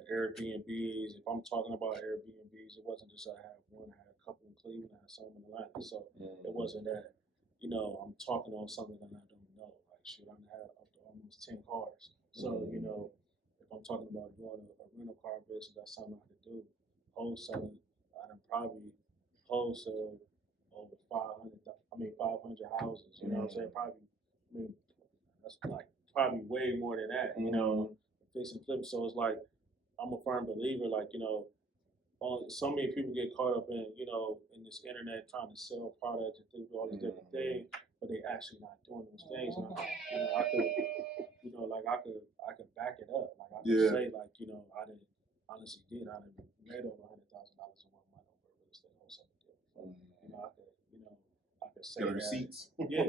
Airbnbs. If I'm talking about Airbnbs, it wasn't just I had one, I had a couple in Cleveland, I had some in Atlanta. So it wasn't that, I'm talking on something that I don't know. Like, shoot, I had up to almost 10 cars. So, if I'm talking about doing a rental car business, that's something I could do. Wholesaling, I done probably wholesale over 500 houses. You know what I'm saying? Probably, that's like probably way more than that, fix and flip. So it's like, I'm a firm believer, like, so many people get caught up in, in this internet trying to sell products and do all these different things, but they actually not doing those things. And I could, I could back it up. Like I could say, like, I didn't honestly I didn't made over $100,000 in 1 month over a real estate wholesale deal. I could say Get that. receipts. Yeah,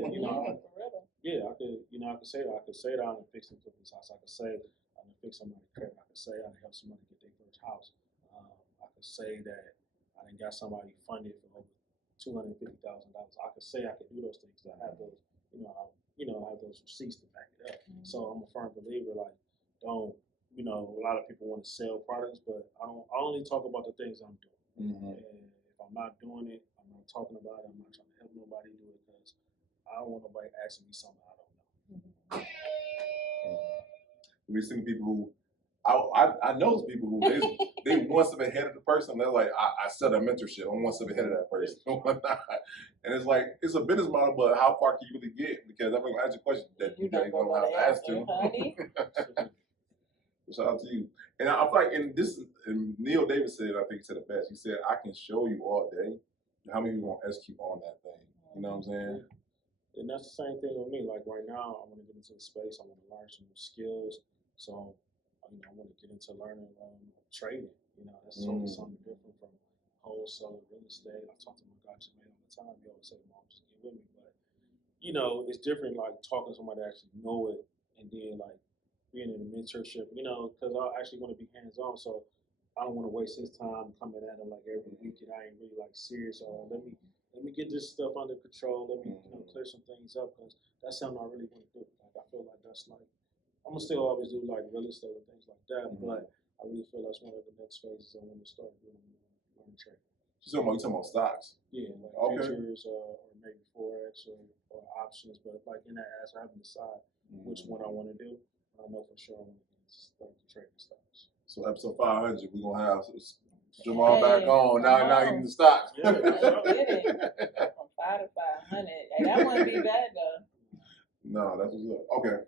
I could say that. I could say that I done fixed and flip this house. I could say I done fix somebody's credit. I could say I done help somebody get their first house. I could say that I done got somebody funded for over $250,000. I could say I could do those things. I have those, I have those receipts to back it up. So I'm a firm believer. Like, don't, a lot of people want to sell products, but I only talk about the things I'm doing. And if I'm not doing it, I'm not talking about it. I'm not trying to help nobody do it, because I don't want nobody asking me something I don't know. We've seen people who, I know those people who they one step ahead of the person. They're like, I set a mentorship. I'm one step ahead of that person. And it's like, it's a business model, but how far can you really get? Because I'm going to ask you a question that you don't know how to ask to. Shout out to you. And I feel like, and Neil Davis said, I think he said it best. He said, I can show you all day how many people want to execute on that thing. You know what I'm saying? And that's the same thing with me. Like right now, I want to get into the space. I want to learn some new skills. So, I want to get into learning trading. That's totally something different from wholesaling, real estate. I talk to my guy Jamal all the time. He always say, "Mom, just get with me." But it's different. Like talking to somebody that actually know it, and then like being in a mentorship. Because I actually want to be hands on. So I don't want to waste his time coming at him like every week, and I ain't really like serious. Or let me get this stuff under control. Let me clear some things up, because that's something I really want to do. Like I feel like that's like I'm gonna still always do like real estate and things like that, but I really feel that's one of the next phases I want to start doing learning trading. You talking about stocks? Yeah, like futures or maybe forex or options, but like in that ass, I haven't decided which one I want to do. I know for sure I want to start trading stocks. So episode 500, we're gonna have Jamal back on. Now eating the stocks. Yeah, get it. From 5 to 500. Hey, that wouldn't be bad though. No, that's what's up. Okay.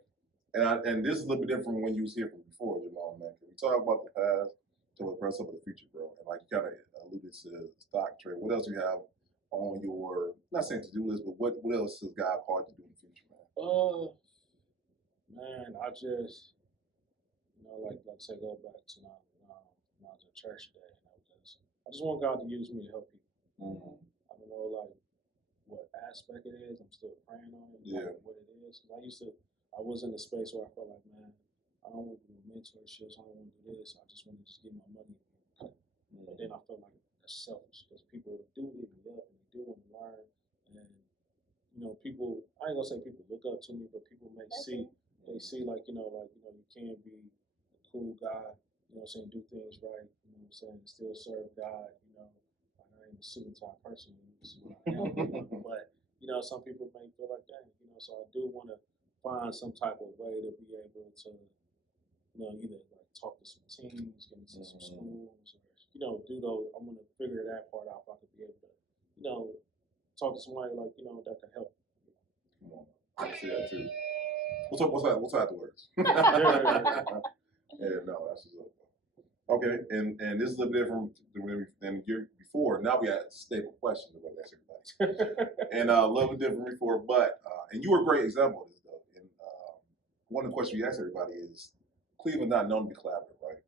And this is a little bit different from when you was here from before, Jamal, man. Can we talk about the past to the press up of the future, bro? And like you kind of alluded to stock trade. What else do you have on your, not saying to-do list, but what else has God called you to do in the future, man? I just, like I said, go back to when I was at church today, and I just want God to use me to help people. I don't know, like, what aspect it is. I'm still praying on it, like, what it is. Cause I was in a space where I felt like, man, I don't want to do mentorships, I don't want to do this. I just want to just get my money cut. But then I felt like that's selfish because people do hit me up and they do want to learn. And people, I ain't gonna say people look up to me, but people may see, they see like, you can be a cool guy, saying, do things right, saying, still serve God, like I ain't a suit and tie person, this is what I am, but, some people may feel like that, so I do want to find some type of way to be able to, either like talk to some teams, get into some schools, or, do those, I'm going to figure that part out if I could be able to, talk to somebody like, that could help. I can see that too. What's afterwards? Yeah, no, that's just okay. And this is a little different than year before. Now we got staple questions about that everybody, and a little bit different before. But and you were a great example of this though. And one of the questions we ask everybody is, Cleveland not known to be collaborative, right?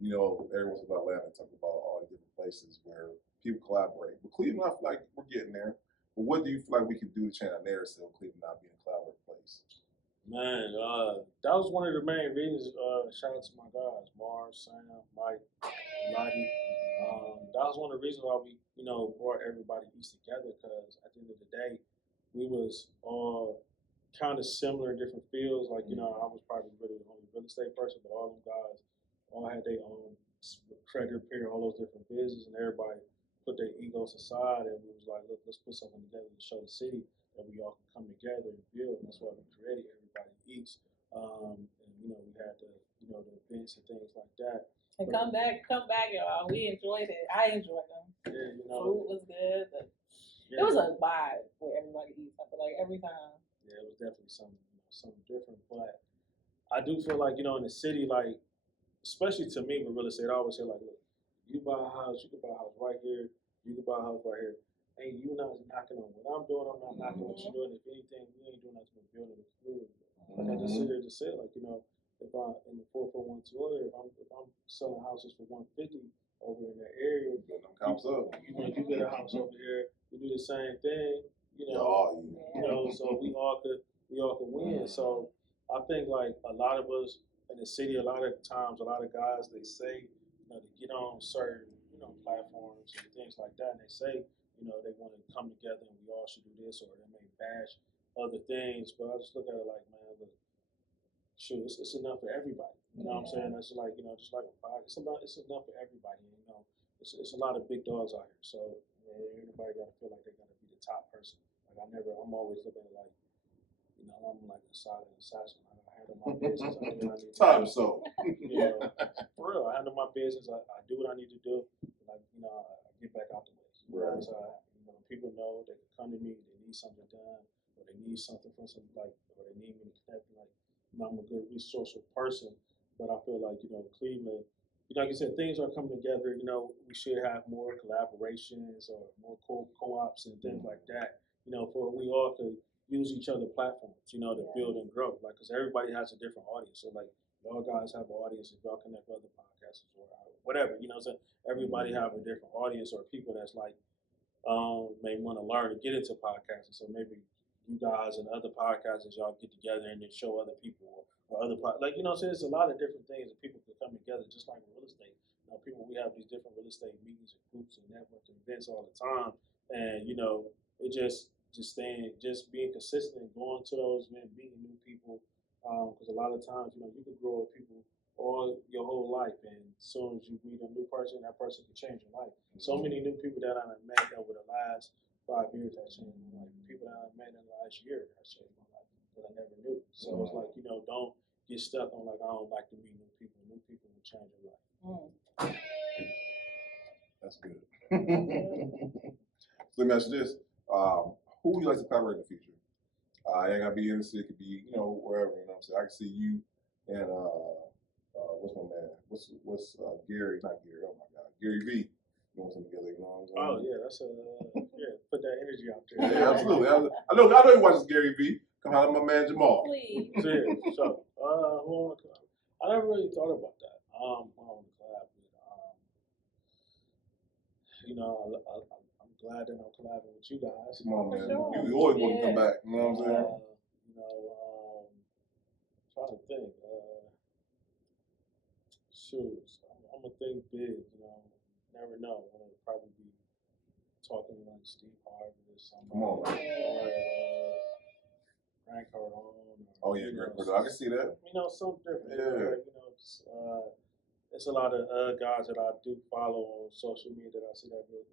Everyone's about Atlanta, talk about all the different places where people collaborate. But Cleveland, I feel like we're getting there. But what do you feel like we can do to change our narrative of Cleveland not being a collaborative place? Man, that was one of the main reasons. Shout out to my guys, Mars, Sam, Mike, Lottie. That was one of the reasons why we, brought everybody east together. Because at the end of the day, we was all kind of similar in different fields. Like, I was probably really the only real estate person, but all them guys all had their own credit repair, all those different businesses, and everybody put their egos aside, and we was like, look, let's put something together to show the city that we all can come together and build. And that's why we created Everybody Eats. And we had the the events and things like that. And come back, y'all. We enjoyed it. I enjoyed them. Yeah, Food was good. But it was a vibe where everybody eats. I feel like every time. Yeah, it was definitely something different. But I do feel like, in the city, like, especially to me with real estate, I always say, like, look, you buy a house, you can buy a house right here, you can buy a house right here. And you not knocking on what I'm doing, I'm not knocking what you're doing. If anything, we ain't doing nothing but building a community. Like I just sit here to say, like, if I in the 441 area, if I'm selling houses for $150 over in that area, you get a house over here, you do the same thing, so we all could win. So I think like a lot of us in the city, a lot of times, a lot of guys, they say, to get on certain, platforms and things like that, and they say, they want to come together and we all should do this, or they may bash other things. But I just look at it like, man, look, shoot, it's enough for everybody. You know what I'm saying? That's like, just like a podcast. It's enough for everybody. It's a lot of big dogs out here. So everybody got to feel like they got to be the top person. Like I'm always looking at it like, I'm like a silent assassin. I handle my business. I do what I need to do. So. For real, I handle my business. I do what I need to do. Like, I get back out the way. Right. So, people know they can come to me, they need something done, or they need something from some, like, or they need me to connect. Like, I'm a good resourceful person, but I feel like, Cleveland, like you said, things are coming together. We should have more collaborations or more co-ops and things like that, for we all could use each other platforms, to build and grow. Like, because everybody has a different audience. So, like, y'all guys have an audience if y'all connect with other podcasters or whatever, so everybody have a different audience or people that's like, may want to learn to get into podcasting. So maybe you guys and other podcasters, y'all get together and then show other people or other there's a lot of different things that people can come together, just like in real estate. We have these different real estate meetings and groups and networking events all the time, and it just being consistent and going to those events, meeting new people, because a lot of times you can grow with people all your whole life, and as soon as you meet a new person, that person can change your life. So many new people that I've met over the last 5 years have changed my life. People that I've met in the last year have changed my life that I never knew. So it's like, don't get stuck on like, I don't like to meet new people. New people will change your life. That's good. So let me ask you this. Who would you like to collaborate in the future? It ain't gotta be in the city, it could be, wherever, what I'm saying. I can see you and what's my man? What's Gary? Not Gary. Oh my God, Gary V. Doing something together. You know what I'm saying? Oh yeah, that's put that energy out there. Yeah, absolutely. I know he watches Gary V. Come holler at my man Jamal. Please. Yeah, so, who I want to collab? I never really thought about that. Who I want to collab with. I'm glad that I'm collabing with you guys. Come on, For man. sure. You always want to come Yeah. back. You know what I'm saying? Trying to think. Shoot, I'm gonna think big. Never know. I'll probably be talking like Steve Harvey or somebody. Come on, man. Or Grant Cardone. Oh yeah, Greg Cardone. I can see that. Something different. Yeah. It's a lot of guys that I do follow on social media that I see that good,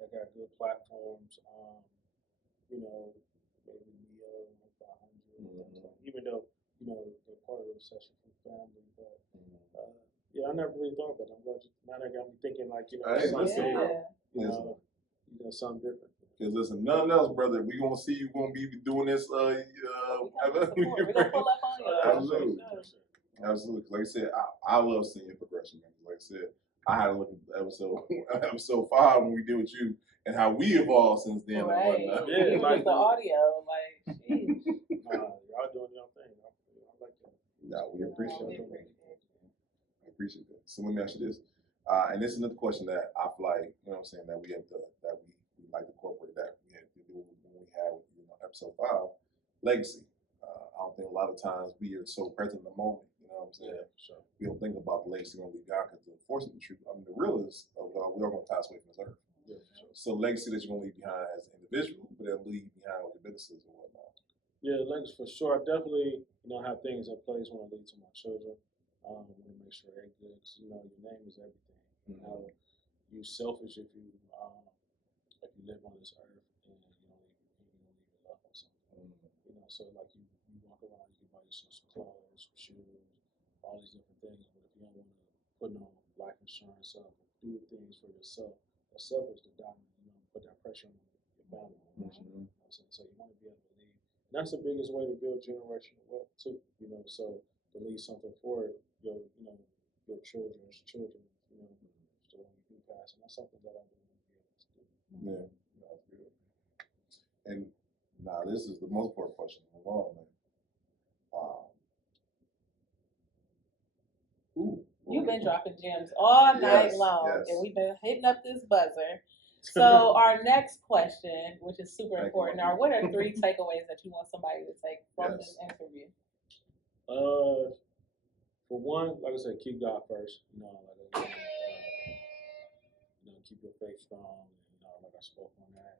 that got good platforms. Maybe Neo, 500, even though they're part of the session from family, but I never really thought about it. I'm glad now that got me thinking like Hey, listen, bro. Something different. Because listen, nothing else, brother. We gonna see you gonna be doing this. We're gonna pull up on you. Absolutely. Absolutely. Like I said, I love seeing your progression, man. Like I said, I had to look at the episode 5 when we did with you and how we evolved since then. Right. And whatnot. Yeah, like the audio, geez. Y'all doing your thing. I like that. Nah, we appreciate it. I appreciate it. So let me ask you this. And this is another question that I feel like, that we have to, that we like to incorporate that we had to do when we had episode 5, legacy. I don't think a lot of times we are so present in the moment. You know what I'm saying? Yeah, sure. We don't think about the legacy when we got, because unfortunately, the truth, the real is, we are going to pass away from this earth. Yeah, sure. So legacy that you're going to leave behind as an individual, but then leave behind with your businesses and whatnot. Yeah, legacy for sure. I definitely, have things in place when I leave to my children. I want to make sure they're good, because your name is everything. Mm-hmm. You selfish if you live on this earth and you don't leave a love or something. So like you walk around, you can buy yourself some clothes, some shoes, all these different things. But if you don't want to put no life insurance up, do things for yourself, that's selfish to die. Put that pressure on your family. So you want to be able to leave. And that's the biggest way to build generational wealth too. So to leave something for your children's children. So when you do pass, and that's something that I really want to be able to do. Yeah, that's good. And now this is the most important question of all, man. You've been dropping gems all night long, and we've been hitting up this buzzer. So our next question, which is super important, are what are 3 takeaways that you want somebody to take from this interview? For one, like I said, keep God first. Keep your faith strong. Like I spoke on that.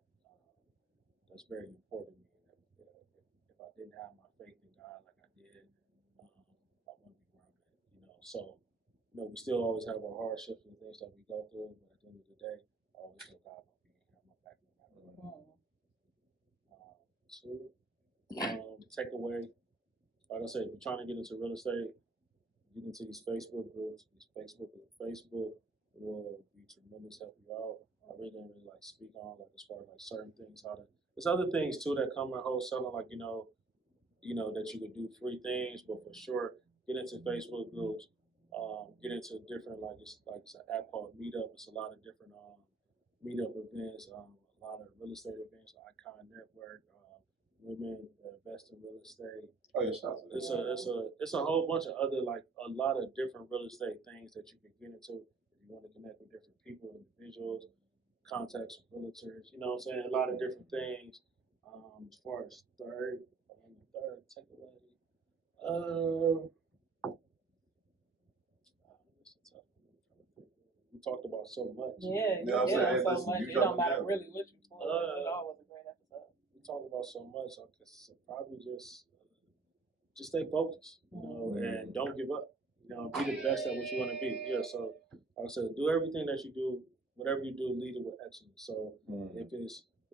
That's very important to me. If I didn't have my faith in God like I did, I wouldn't be where I'm at. So, we still always have our hardships and things that we go through, but at the end of the day, I always know God will be here, my back no matter what. 2, take away. Like I said, if you're trying to get into real estate, get into these Facebook groups. Facebook will be tremendous, help you out. I really didn't really speak on as far as certain things, there's other things too that come in wholesaling, that you could do free things, but for sure get into Facebook groups, get into different it's an app called Meetup. It's a lot of different meetup events, a lot of real estate events, Icon Network, women that invest in real estate. Oh yeah, shout out to that. It's a whole bunch of other a lot of different real estate things that you can get into if you want to connect with different people, individuals, contact some realtors. A lot of different things. As far as third takeaway, we talked about so much. Yeah, you know what I'm saying? So much. It don't matter really what you talk about. It all was a great episode. We talked about so much. I guess probably just stay focused, and don't give up. Be the best at what you want to be. Yeah. So like I said, do everything that you do. Whatever you do, lead it with excellence. So if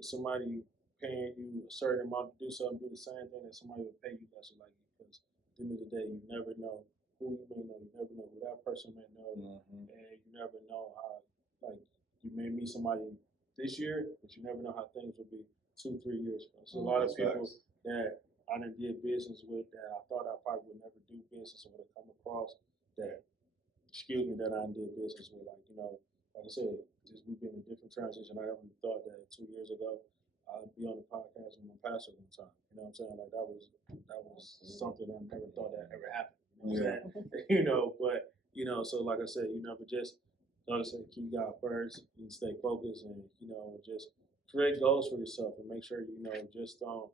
somebody paying you a certain amount to do something, do the same thing that somebody would pay you lesser like you. Because at the end of the day, you never know who you may know. You never know who that person may know, and you never know how. You may meet somebody this year, but you never know how things will be 2-3 years from. So a lot of people that I done did business with that I thought I probably would never do business or would have come across that I did business with. Like I said, we've been in a different transition. I never thought that 2 years ago be on the podcast with my pastor one time. You know what I'm saying? Like that was something I never thought that ever happened. You know what I'm saying? You know, but you know, so like I said, you never just, like I said, keep God first and stay focused, and you know, just create goals for yourself and make sure you know just don't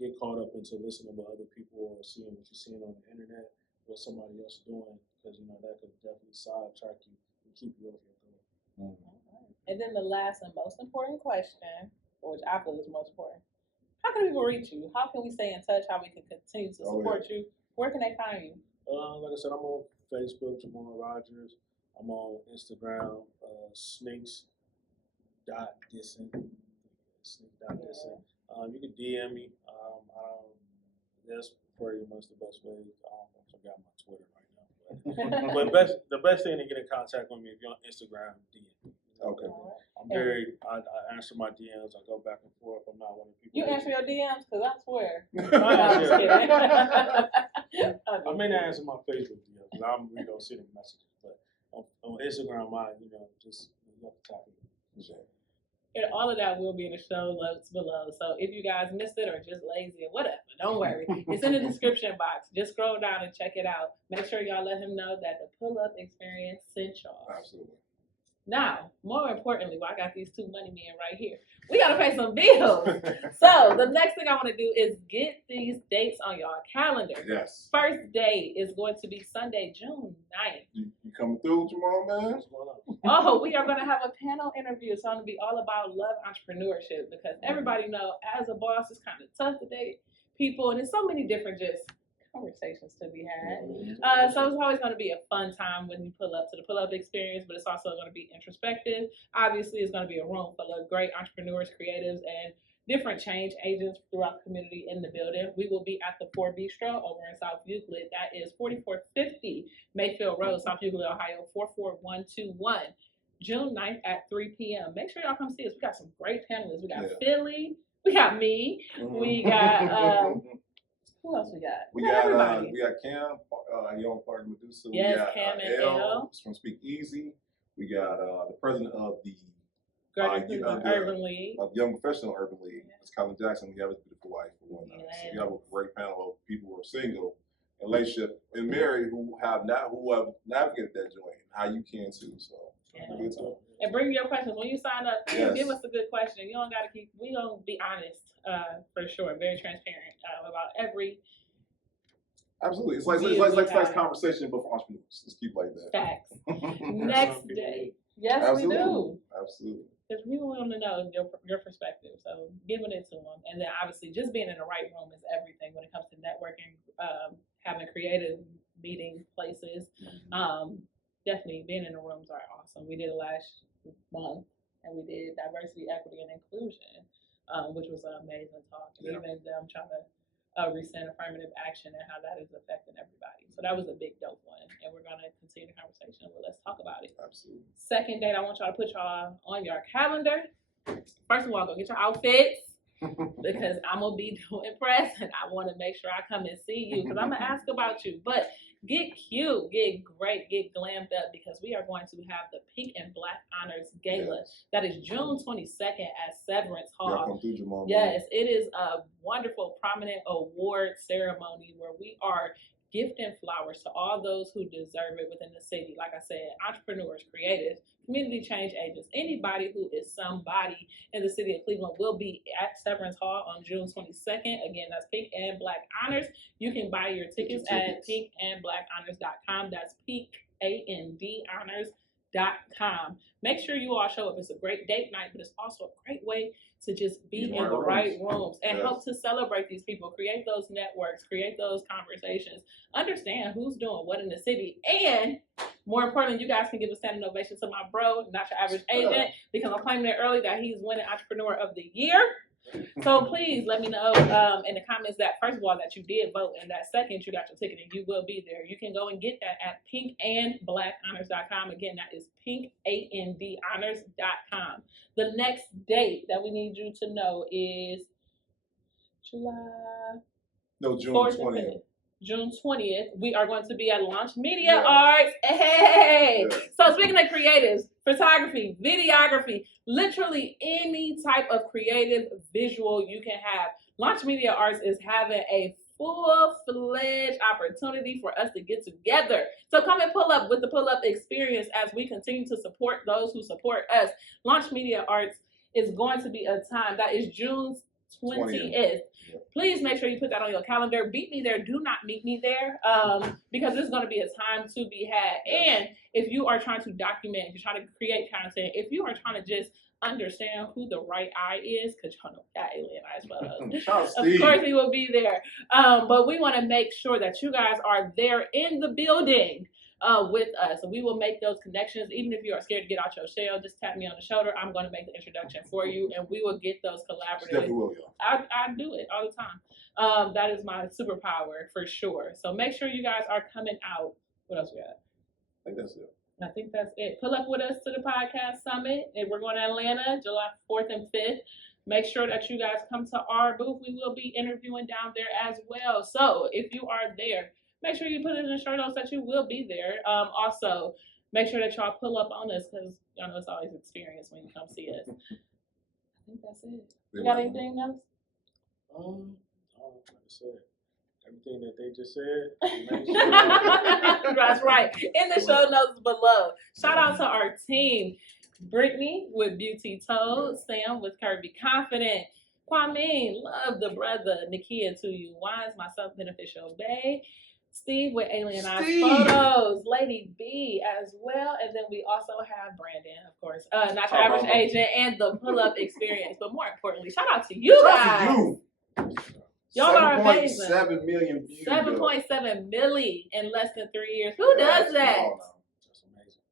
get caught up into listening to what other people are seeing, what you're seeing on the internet, what somebody else is doing, because you know that could definitely sidetrack you and keep you off your goal. And then the last and most important question, which I feel is most important, how can people reach you? How can we stay in touch? How we can continue to support you? Where can they find you? Like I said, I'm on Facebook, Jamal Rodgers. I'm on Instagram, snakes.dissing. Snake.dissing. You can DM me. That's pretty much the best way. I forgot my Twitter right now. But the best thing to get in contact with me if you're on Instagram, DM. Okay. I answer my DMs. I go back and forth. I'm not one of the people. You answer your DMs? Because I swear. I may not answer my Facebook DMs because I'm don't see the messages. But on Instagram, just off the top of it. And all of that will be in the show notes below. So if you guys missed it or just lazy or whatever, don't worry. It's in the description box. Just scroll down and check it out. Make sure y'all let him know that the pull-up experience sent y'all. Absolutely. Now, more importantly, I got these two money men right here. We got to pay some bills. So the next thing I want to do is get these dates on y'all calendar. Yes. First day is going to be Sunday, June 9th. You coming through, Jamal, man? Oh, we are going to have a panel interview. It's going to be all about love entrepreneurship because everybody know as a boss, it's kind of tough to date people. And there's so many different just conversations to be had. So it's always going to be a fun time when you pull up to the pull-up experience, but it's also going to be introspective. Obviously, it's going to be a room full of great entrepreneurs, creatives, and different change agents throughout the community in the building. We will be at the 4 Bistro over in South Euclid. That is 4450 Mayfield Road, South Euclid, Ohio, 44121. June 9th at 3 p.m. Make sure y'all come see us. We got some great panelists. We got Philly. We got me. We got... who else we got? We got Cam, young part of Medusa. Yes, we got Cam and L from Speak Easy. We got the president of the Urban League. Young Professional Urban League. It's Colin Jackson. We have his beautiful wife for one night. So we have a great panel of people who are single, in relationship, and married who have navigated that joint. How you can too. So good time. And bring your questions when you sign up. Please Yes. give us a good question. You don't gotta keep. We gonna be honest, for sure. Very transparent about every. Absolutely, it's like conversation, but for entrepreneurs. Let's keep it like that. Facts. Next day, yes, Absolutely. we do. Absolutely. Because we want to know your perspective. So giving it to them, and then obviously just being in the right room is everything when it comes to networking, having creative meeting places. Definitely being in the rooms are awesome. We did it last month, and we did diversity, equity, and inclusion, which was an amazing talk. And even them trying to rescind affirmative action and how that is affecting everybody. So that was a big dope one, and we're gonna continue the conversation. But let's talk about it. Absolutely. Second date, I want y'all to put y'all on your calendar. First of all, go get your outfits because I'm gonna be doing press, and I want to make sure I come and see you because I'm gonna ask about you. But get cute, get great, get glammed up because we are going to have the Pink and Black Honors Gala. That is June 22nd at Severance Hall. Come through, Jamal. Yes, it is a wonderful, prominent award ceremony where we are gifting flowers to all those who deserve it within the city. Like I said, entrepreneurs, creatives, community change agents, anybody who is somebody in the city of Cleveland will be at Severance Hall on June 22nd. Again, that's Pink and Black Honors. You can buy your tickets at pinkandblackhonors.com. That's pinkandhonors.com. Make sure you all show up. It's a great date night, but it's also a great way to just be in the right rooms and help to celebrate these people, create those networks, create those conversations, understand who's doing what in the city, and more importantly, you guys can give a standing ovation to my bro, Not Your Average Agent, because I'm claiming it early that he's winning Entrepreneur of the Year. So please let me know in the comments that, first of all, that you did vote, and that second, you got your ticket and you will be there. You can go and get that at pinkandblackhonors.com. Again, that is pinkandhonors.com. The next date that we need you to know is June 4th 20th. June 20th. We are going to be at Launch Media Arts. Hey! So speaking of creatives, photography, videography, literally any type of creative visual you can have. Launch Media Arts is having a full-fledged opportunity for us to get together. So come and pull up with the pull-up experience as we continue to support those who support us. Launch Media Arts is going to be a time that is June 20th. Please make sure you put that on your calendar. Beat me there. Do not meet me there because there's going to be a time to be had. And if you are trying to document, if you're trying to create content, if you are trying to just understand who the right eye is, because y'all know that alien eyes photos. Of course he will be there. But we want to make sure that you guys are there in the building with us. So we will make those connections. Even if you are scared to get out your shell, just tap me on the shoulder. I'm going to make the introduction for you, and we will get those collaborative. I do it all the time. That is my superpower for sure. So make sure you guys are coming out. What else we got? I think that's it. Pull up with us to the podcast summit, and we're going to Atlanta, July 4th and 5th. Make sure that you guys come to our booth. We will be interviewing down there as well. So if you are there, make sure you put it in the show notes that you will be there. Also, make sure that y'all pull up on us because y'all know it's always experience when you come see us. I think that's it. You got anything else? Like I said, everything that they just said. That's right. In the show notes below. Shout out to our team. Brittany with Beauty Toad, Sam with Kirby Confident, Kwame, love the brother, Nakia to you, Wines, myself, Beneficial Bay, Steve with Alien Eyes Photos, Lady B as well, and then we also have Brandon, of course, Not Your Average Agent, and the Pull-Up Experience. But more importantly, shout out to you guys. Y'all are amazing. 7.7 million views. 7.7 million in less than 3 years. Who does that?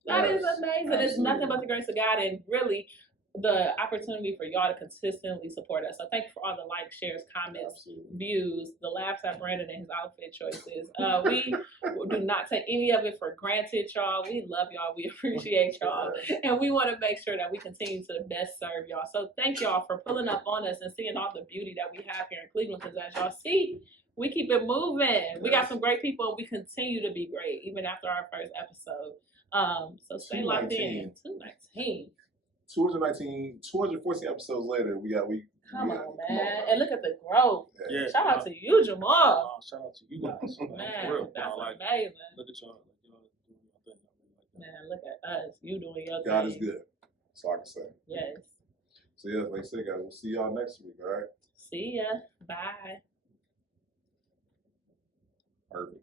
That is amazing. Absolutely. It's nothing but the grace of God and really the opportunity for y'all to consistently support us. So thank you for all the likes, shares, comments, views, the laughs at Brandon and his outfit choices. We do not take any of it for granted, y'all. We love y'all. We appreciate y'all. And we want to make sure that we continue to best serve y'all. So thank y'all for pulling up on us and seeing all the beauty that we have here in Cleveland. Because as y'all see, we keep it moving. We got some great people and we continue to be great even after our first episode. So stay locked in. 214 episodes later, Come on, man. And look at the growth. Yeah. Shout out to you, Jamal. Shout out to you guys. Man, real, that's like, amazing. Look at y'all. Man, look at us. You doing your thing. God is good. That's all I can say. Yes. So yeah, like I said, guys, we'll see y'all next week, all right? See ya. Bye. Perfect.